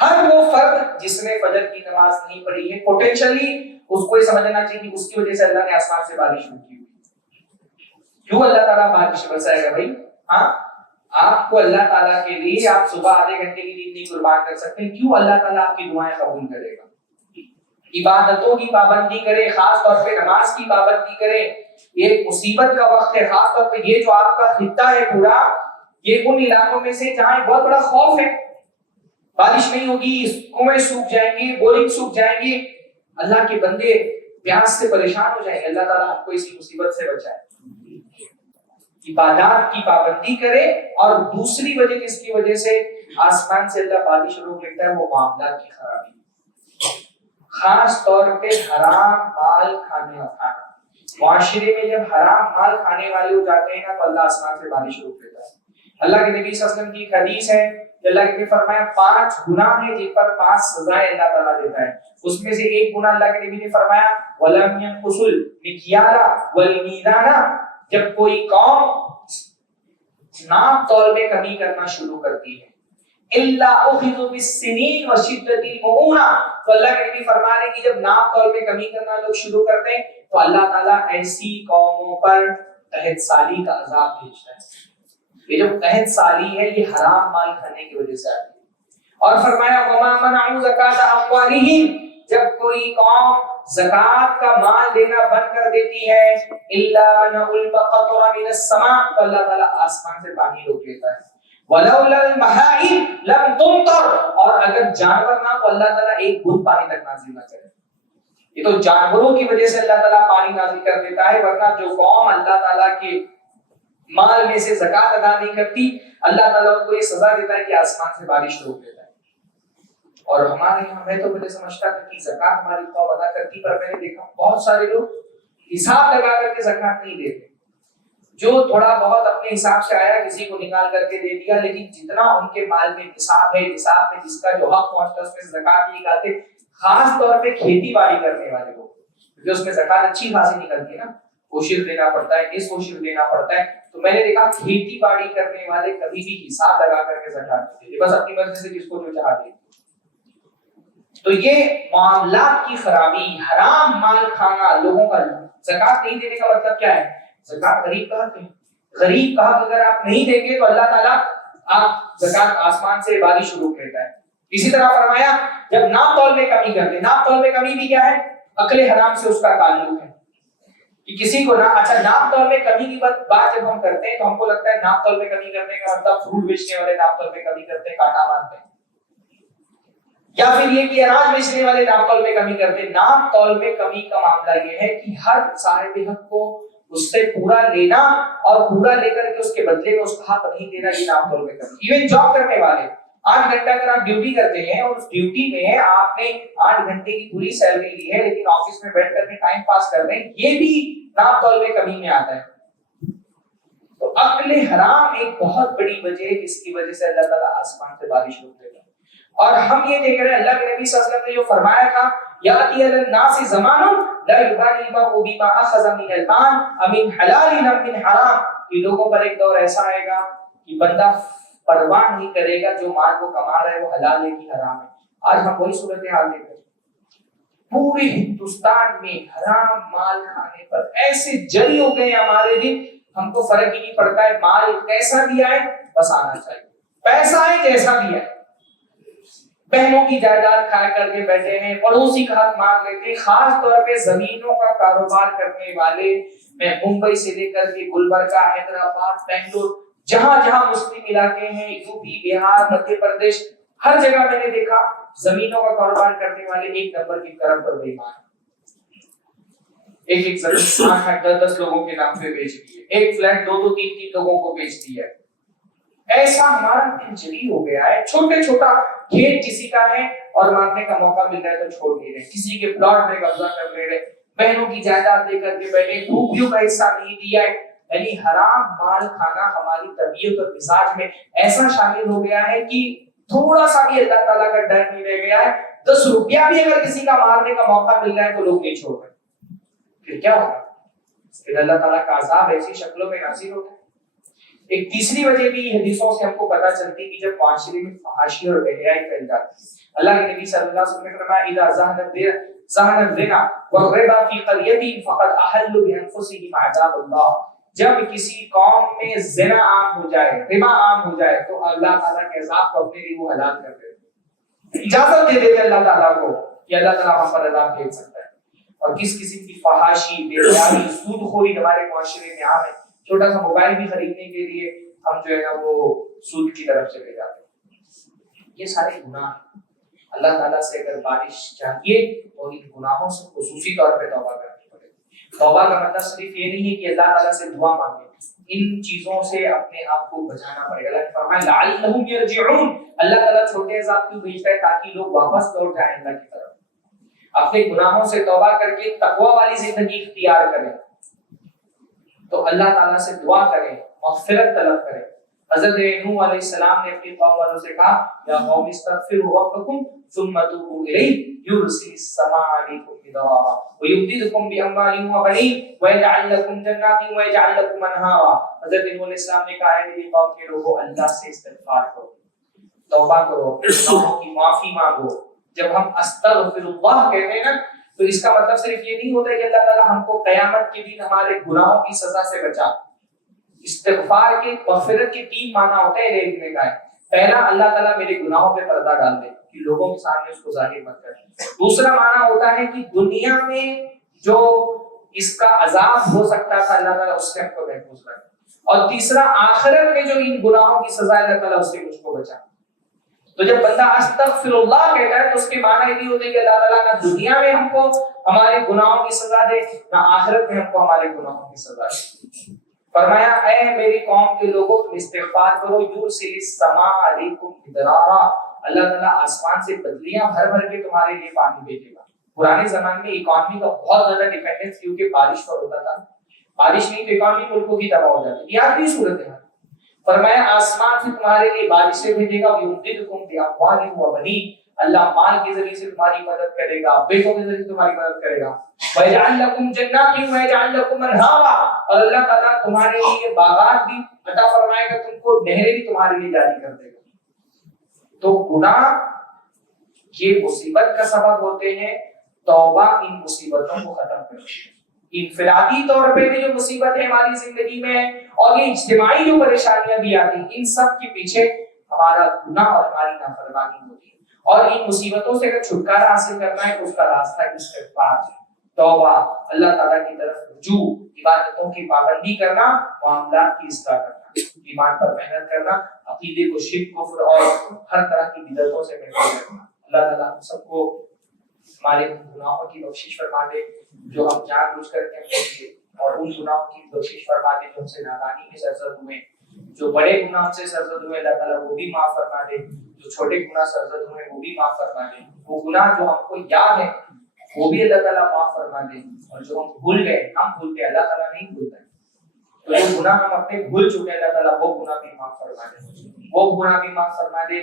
ہر وہ فرد جس نے فجر کی نماز نہیں پڑھی ہے پوٹینشلی اس کو یہ سمجھنا چاہیے کہ اس کی وجہ سے اللہ نے آسمان سے بارش روکی ہوئی. کیوں اللہ تعالیٰ بارش برسائے گا بھائی؟ ہاں آپ کو اللہ تعالیٰ کے لیے آپ صبح آدھے گھنٹے کی نیند نہیں قربان کر سکتے, کیوں اللہ تعالیٰ آپ کی دعائیں قبول کرے گا؟ عبادتوں کی پابندی کرے, خاص طور پہ نماز کی پابندی کرے. ایک مصیبت کا وقت ہے, خاص طور پہ یہ جو آپ کا خطہ ہے پورا, یہ ان علاقوں میں سے جہاں بہت بڑا خوف ہے, بارش نہیں ہوگی, کنویں سوکھ جائیں گے, بورنگ سوکھ جائیں گے, اللہ کے بندے پیاس سے پریشان ہو جائیں گے. اللہ تعالیٰ آپ کو اسی مصیبت سے بچائے. عبادات کی پابندی کرے. اور دوسری وجہ جس کی وجہ سے آسمان سے اللہ بارش روک لیتا ہے وہ معاملات کی خرابی, خاص طور پہ حرام مال کھانے والا. معاشرے میں جب حرام مال کھانے والے ہو جاتے ہیں نا تو اللہ آسمان سے بارش روک دیتا ہے. اللہ کے نبی صلی اللہ علیہ وسلم کی ایک حدیث ہے کہ اللہ کے نبی فرمایا 5 گناہ ہیں جن پر 5 سزائیں اللہ تعالیٰ دیتا ہے. اس میں سے ایک گناہ اللہ کے نبی نے فرمایا وَلَمْ يَنْقُصُ الْمِكْيَالَ وَالْمِيزَانَ, جب کوئی قوم ناپ تول میں کمی کرنا شروع کرتی ہے الا اخذوا بالسنین وشدۃ المؤونہ, تو اللہ کے نبی فرما رہے ہیں کہ جب ناپ تول میں کمی کرنا لوگ شروع کرتے ہیں تو اللہ تعالیٰ ایسی قوموں پر قحط سالی کا عذاب بھیجتا ہے. یہ جو قحط سالی ہے یہ حرام مال کھانے کی وجہ سے آتی ہے. اور فرمایا وما منعوا زکات اموالہم, جب کوئی قوم زکات کا مال دینا بند کر دیتی ہے الا منعوا القطر من السماء, تو اللہ تعالیٰ آسمان سے پانی روک لیتا ہے. ولولا المحائم لم تمطر, اور اگر جانور نہ تو اللہ تعالیٰ ایک بوند پانی تک نازل نہ کرے. یہ تو جانوروں کی وجہ سے اللہ تعالیٰ پانی نازل کر دیتا ہے, ورنہ جو قوم اللہ تعالیٰ کے مال میں سے زکات ادا نہیں کرتی، اللہ تعالیٰ کو یہ سزا دیتا ہے کہ آسمان سے بارش روک دیتا ہے۔ اور ہمارے یہاں میں تو پہلے سمجھتا تھا کہ زکات ہماری قوم ادا کرتی، پر میں نے دیکھا بہت سارے لوگ حساب لگا کر کے زکات نہیں دیتے، جو تھوڑا بہت اپنے حساب سے آیا کسی کو نکال کر کے دے دیا، لیکن جتنا ان کے مال میں نصاب ہے، نصاب میں جس کا جو حق پہنچتا ہے اس میں زکات نہیں نکالتے۔ خاص طور پہ کھیتی باڑی کرنے والے لوگ، کیونکہ اس میں زکات اچھی خاصی نکلتی ہے نا، کوشش دینا پڑتا ہے، اس کوشش دینا پڑتا ہے، تو میں نے دیکھا کھیتی باڑی کرنے والے کبھی بھی حساب لگا کر کے زکات نہیں دیتے، بس اپنی مرضی سے جس کو جو چاہا دے۔ تو یہ معاملات کی خرابی، حرام مال کھانا لوگوں کا، زکات نہیں دینے کا مطلب کیا ہے؟ زکات غریب کا حق ہے، غریب کا حق اگر آپ نہیں دیں گے تو اللہ تعالیٰ آپ زکات آسمان سے بارش روک لیتا ہے۔ اسی طرح فرمایا جب ناپ تول میں کمی کرتے، ناپ تول میں کمی بھی کیا ہے؟ عقل حرام سے اس کا تعلق ہے کہ کسی کو نہ، اچھا ناپ تول میں کمی کی بات جب ہم کرتے ہیں تو ہم کو لگتا ہے ناپ تول میں کمی کرنے کا مطلب فروٹ بیچنے والے ناپ تول میں کمی کرتے ہیں، کاٹا مارتے ہیں، یا پھر یہ کہ اناج بیچنے والے ناپ تول میں کمی کرتے ہیں۔ ناپ تول میں کمی کا معاملہ یہ ہے کہ ہر صاحب حق کو اس سے پورا لینا اور پورا لے کر کے اس کے بدلے میں اس کا حق نہیں دینا، یہ ناپ تول میں کمی۔ ایون جاب کرنے والے 8 گھنٹہ اگر آپ ڈیوٹی کرتے ہیں اور اس ڈیوٹی میں آپ نے 8 گھنٹے کی پوری سیلری لی ہے لیکن آفس میں بیٹھ کر کے ٹائم پاس کر رہے ہیں، یہ بھی ناپ تول میں کمی میں آتا ہے۔ تو عقل حرام ایک بہت بڑی وجہ ہے جس کی وجہ سے اللہ تعالیٰ آسمان سے بارش روک دیتا ہے۔ اور ہم یہ دیکھ رہے ہیں اللہ کے نبی صلی اللہ علیہ وسلم نے جو فرمایا تھا یاتی علی الناس زمان لا یبالی المرء بما اخذ من المال امن حلال ام من حرام، کہ لوگوں پر ایک دور ایسا آئے گا کہ بندہ پرواہ نہیں کرے گا جو مال وہ کما رہا ہے وہ حلال ہے کہ حرام ہے۔ آج ہم وہی صورتحال دیکھ رہے ہیں، پورے ہندوستان میں حرام مال کھانے پر ایسے جری ہو گئے ہمارے دن، ہم کو فرق ہی نہیں پڑتا ہے مال کیسا دیا ہے، بس آنا چاہیے، پیسہ ہے جیسا دیا ہے۔ بہنوں کی جائیداد کھا کر کے بیٹھے ہیں، پڑوسی کا حق مانگ لیتے ہیں، خاص طور پہ زمینوں کا کاروبار کرنے والے، میں ممبئی سے لے کر کے گلبرگہ، حیدرآباد، بنگلور، جہاں جہاں مسلم علاقے ہیں، یو پی، بہار، مدھیہ پردیش، ہر جگہ میں نے دیکھا زمینوں کا کاروبار کرنے والے ایک نمبر کی کرم پر بے ایمان، ایک ایک زمین 8-10 لوگوں کے نام پہ بیچ دی ہے، ایک فلیٹ 2-2 3-3 لوگوں کو بیچ دیا ہے۔ ایسا ہمارا دل جلی ہو گیا ہے، چھوٹے چھوٹا کھیت کسی کا ہے اور مانگنے کا موقع مل رہا ہے تو چھوڑ نہیں رہے، کسی کے پلاٹ میں قبضہ کر لے رہے، بہنوں کی جائیداد دے کر کے بیٹھے، خوبیوں کا حصہ نہیں دیا ہے۔ یعنی حرام مال کھانا ہماری طبیعت اور مزاج میں ایسا شامل ہو گیا ہے کہ تھوڑا سا بھی اللہ تعالیٰ کا ڈر نہیں رہ گیا ہے۔ 10 روپیہ بھی اگر کسی کا مارنے کا موقع مل رہا ہے تو لوگ نہیں چھوڑ رہے، پھر کیا ہوگا؟ پھر اللہ تعالیٰ کا عذاب ایسی شکلوں میں نازل ہوتا ہے۔ ایک تیسری وجہ بھی حدیثوں سے ہم کو پتہ چلتی ہے کہ جب معاشرے میں فحاشی اور بے حیائی پھیل جاتی ہے، اللہ کے نبی صلی اللہ علیہ وسلم نے فرمایا اذا ظهر الزنا والربا في قرية فقد احلوا بانفسهم عذاب اللہ، جب کسی قوم میں زنا عام ہو جائے، ربا عام ہو جائے تو اللہ تعالیٰ کے عذاب کو اپنے لیے وہ حلال کر دیتے ہیں، اجازت دے دیتے اللہ تعالیٰ کو کہ اللہ تعالیٰ ہم پر عذاب بھیج سکتا ہے۔ اور کس قسم کی فحاشی، بے حیائی، سود خوری ہمارے معاشرے میں عام ہے، چھوٹا سا موبائل بھی خریدنے کے لیے ہم جو ہے نا وہ سود کی طرف چلے جاتے ہیں۔ یہ سارے گناہ، اللہ تعالیٰ سے اگر بارش چاہیے تو ان گناہوں سے خصوصی طور پہ توبہ کرنی پڑے گی۔ توبہ کا مطلب صرف یہ نہیں ہے کہ اللہ تعالیٰ سے دعا مانگے، ان چیزوں سے اپنے آپ کو بچانا پڑے گا۔ اللہ نے فرمایا لعلہم یرجعون، اللہ تعالیٰ چھوٹے عذاب کیوں بھیجتا ہے؟ تاکہ لوگ واپس لوٹ جائیں اللہ کی طرف، اپنے گناہوں سے توبہ کر کے تقوی والی زندگی اختیار کریں، تو اللہ تعالیٰ سے دعا کریں، مغفرت طلب کریں۔ حضرت نوح علیہ السلام نے اپنی قوم والوں سے کہا یا قوم استغفروا ربکم ثم توبوا الیہ یرسل السماء علیکم مدرارا ویمددکم باموال وبنین ویجعل لکم جنات ویجعل لکم انہارا۔ حضرت نوح علیہ السلام نے کہا ہے میری قوم کے لوگوں اللہ سے استغفار کرو، توبہ کرو، گناہوں کی معافی مانگو۔ جب ہم استغفر اللہ کہتے ہیں نا تو اس کا مطلب صرف یہ نہیں ہوتا کہ اللہ تعالیٰ ہم کو قیامت کے دن ہمارے گناہوں کی سزا سے بچا۔ استغفار کے مغفرت کے 3 معنی ہوتے ہیں لکھنے کا ہے۔ پہلا، اللہ تعالیٰ میرے گناہوں پہ پردہ ڈال دے کہ لوگوں کے سامنے اس کو ظاہر مت کرے۔ دوسرا معنی ہوتا ہے کہ دنیا میں جو اس کا عذاب ہو سکتا تھا اللہ تعالیٰ اس سے ہم کو محفوظ رکھے، اور تیسرا آخرت میں جو ان گناہوں کی سزا اللہ تعالیٰ اس سے مجھ کو بچا۔ تو جب بندہ استغفر اللہ کہتا ہے تو اس کے معنی یہ نہیں ہوتے کہ اللہ تعالیٰ نہ دنیا میں ہم کو ہمارے گناہوں کی سزا دے نہ آخرت میں ہم کو ہمارے گناہوں کی سزا دے۔ فرمایا اے میری قوم کے لوگوں تم استغفار کرو، یرسل السماء علیکم مدرارا، اللہ تعالیٰ آسمان سے بدلیاں بھر بھر کے تمہارے لیے پانی بھیجے گا۔ پرانے زمانے میں اکانومی کا بہت زیادہ ڈیپینڈنس کیونکہ بارش پر ہوتا تھا، بارش نہیں تو اکانومی ملکوں کی تباہ ہو جاتی، یاد بھی صورت ہے۔ فرمایا آسمان سے تمہارے لیے بارشیں بھیجے گا، یمددکم باموال وبنین، اللہ مال کے ذریعے سے تمہاری مدد کرے گا، بیٹوں کے ذریعے سے تمہاری مدد کرے گا، وَيَجْعَلْ لَكُمْ جَنَّاتٍ وَيَجْعَلْ لَكُمْ أَنْهَارًا، اور اللہ تعالیٰ تمہارے لیے باغات بھی عطا فرمائے گا، تم کو نہریں بھی تمہارے لیے جاری کر دے گا۔ تو گناہ یہ مصیبت کا سبب ہوتے ہیں، توبہ ان مصیبتوں کو ختم کرتی ہے۔ انفرادی طور پہ بھی جو مصیبت ہے ہماری زندگی میں، اور یہ اجتماعی جو پریشانیاں بھی آتی ہیں، ان سب کے پیچھے ہمارا گناہ اور ہماری نافرمانی ہوتی ہے۔ اور ان مصیبتوں سے اگر چھٹکارا حاصل کرنا ہے تو اس کا راستہ استغفار ہے، توبہ، اللہ تعالیٰ کی طرف رجوع، عبادتوں کی پابندی کرنا، معاملات کی اصلاح کرنا، ایمان پر محنت کرنا، عقیدے کو شرک، کفر اور ہر طرح کی بدعتوں سے محفوظ رکھنا۔ اللہ تعالیٰ ہم سب کو ہمارے گناہوں کی بخشش فرما دے جو ہم جان بوجھ کر کے ہم کیے، اور ان گناہوں کی بخشش فرما دے جو ہم سے نادانی میں سرزد ہوئے، جو بڑے گناہ سے سرزد ہوئے اللہ تعالیٰ وہ بھی معاف فرما دے، جو چھوٹے گناہ سرزد ہوئے وہ بھی معاف فرما دے، وہ گناہ جو ہم کو یاد ہے وہ بھی اللہ تعالیٰ معاف فرما دے، اور جو ہم بھول گئے، ہم بھولتے اللہ تعالیٰ نہیں بھولتا ہے، تو جو گناہ ہم اپنے بھول چکے اللہ تعالیٰ وہ گناہ بھی معاف فرما دے، وہ گناہ بھی معاف فرما دے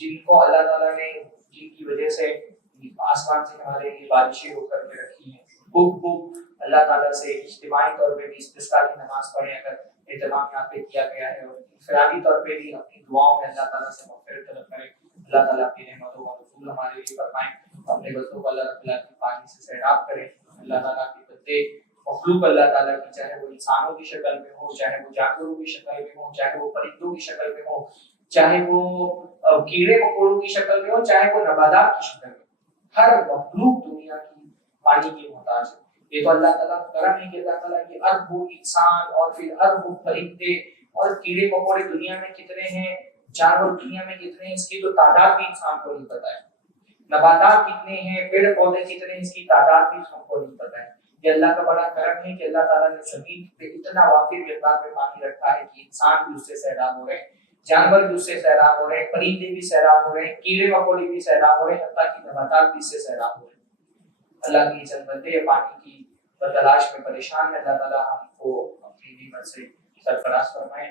جن کو اللہ تعالیٰ نے، جن کی وجہ سے آسمان سے ہمارے لیے بارشیں ہو کر کے رکھی ہیں، خوب اللہ تعالیٰ سے اجتماعی طور پہ بھی استسقاء کی نماز پڑھیں اگر اہتمام یہاں پہ کیا گیا ہے، اور انفرادی طور پہ بھی اپنی دعاؤں میں اللہ تعالیٰ سے مغفرت طلب کریں، اللہ تعالیٰ اپنی نعمتوں کا وصول ہمارے لیے فرمائیں، اپنے بندوں کو اللہ رب العالمین پانی سے سیراب کریں، اللہ تعالیٰ کے بندے مخلوق اللہ تعالیٰ کی، چاہے وہ انسانوں کی شکل میں ہو، چاہے وہ جانوروں کی شکل میں ہو، چاہے وہ پرندوں کی شکل میں ہو، چاہے وہ کیڑے مکوڑوں کی شکل میں ہو، چاہے وہ نباتات کی شکل میں ہو، ہر مخلوق دنیا کی پانی کی محتاج ہے۔ یہ تو اللہ تعالیٰ کرم ہے کہ اللہ تعالیٰ یہ اربوں انسان اور پھر اربوں پرندے اور کیڑے مکوڑے دنیا میں کتنے ہیں، جانور دنیا میں کتنے ہیں، اس کی تو تعداد بھی انسان کو نہیں پتہ ہے، نباتات کتنے ہیں، پیڑ پودے کتنے ہیں، اس کی تعداد بھی ہم کو نہیں پتہ ہے۔ یہ اللہ کا بڑا کرم ہے کہ اللہ تعالیٰ نے زمین پہ اتنا وافر مقدار میں پانی رکھا ہے کہ انسان بھی اس سے سیراب ہو رہے ہیں، جانور بھی اس سے سیراب ہو رہے ہیں، پرندے بھی سیراب ہو رہے ہیں، کیڑے مکوڑے بھی سیراب ہو رہے ہیں، حتیٰ کہ نباتات بھی اس سے سیراب ہو رہے ہیں۔ اللہ کی چند بندے پانی کی تلاش میں پریشان ہے، اللہ تعالیٰ ہم کو اپنی نعمت سے سرفراز فرمائے۔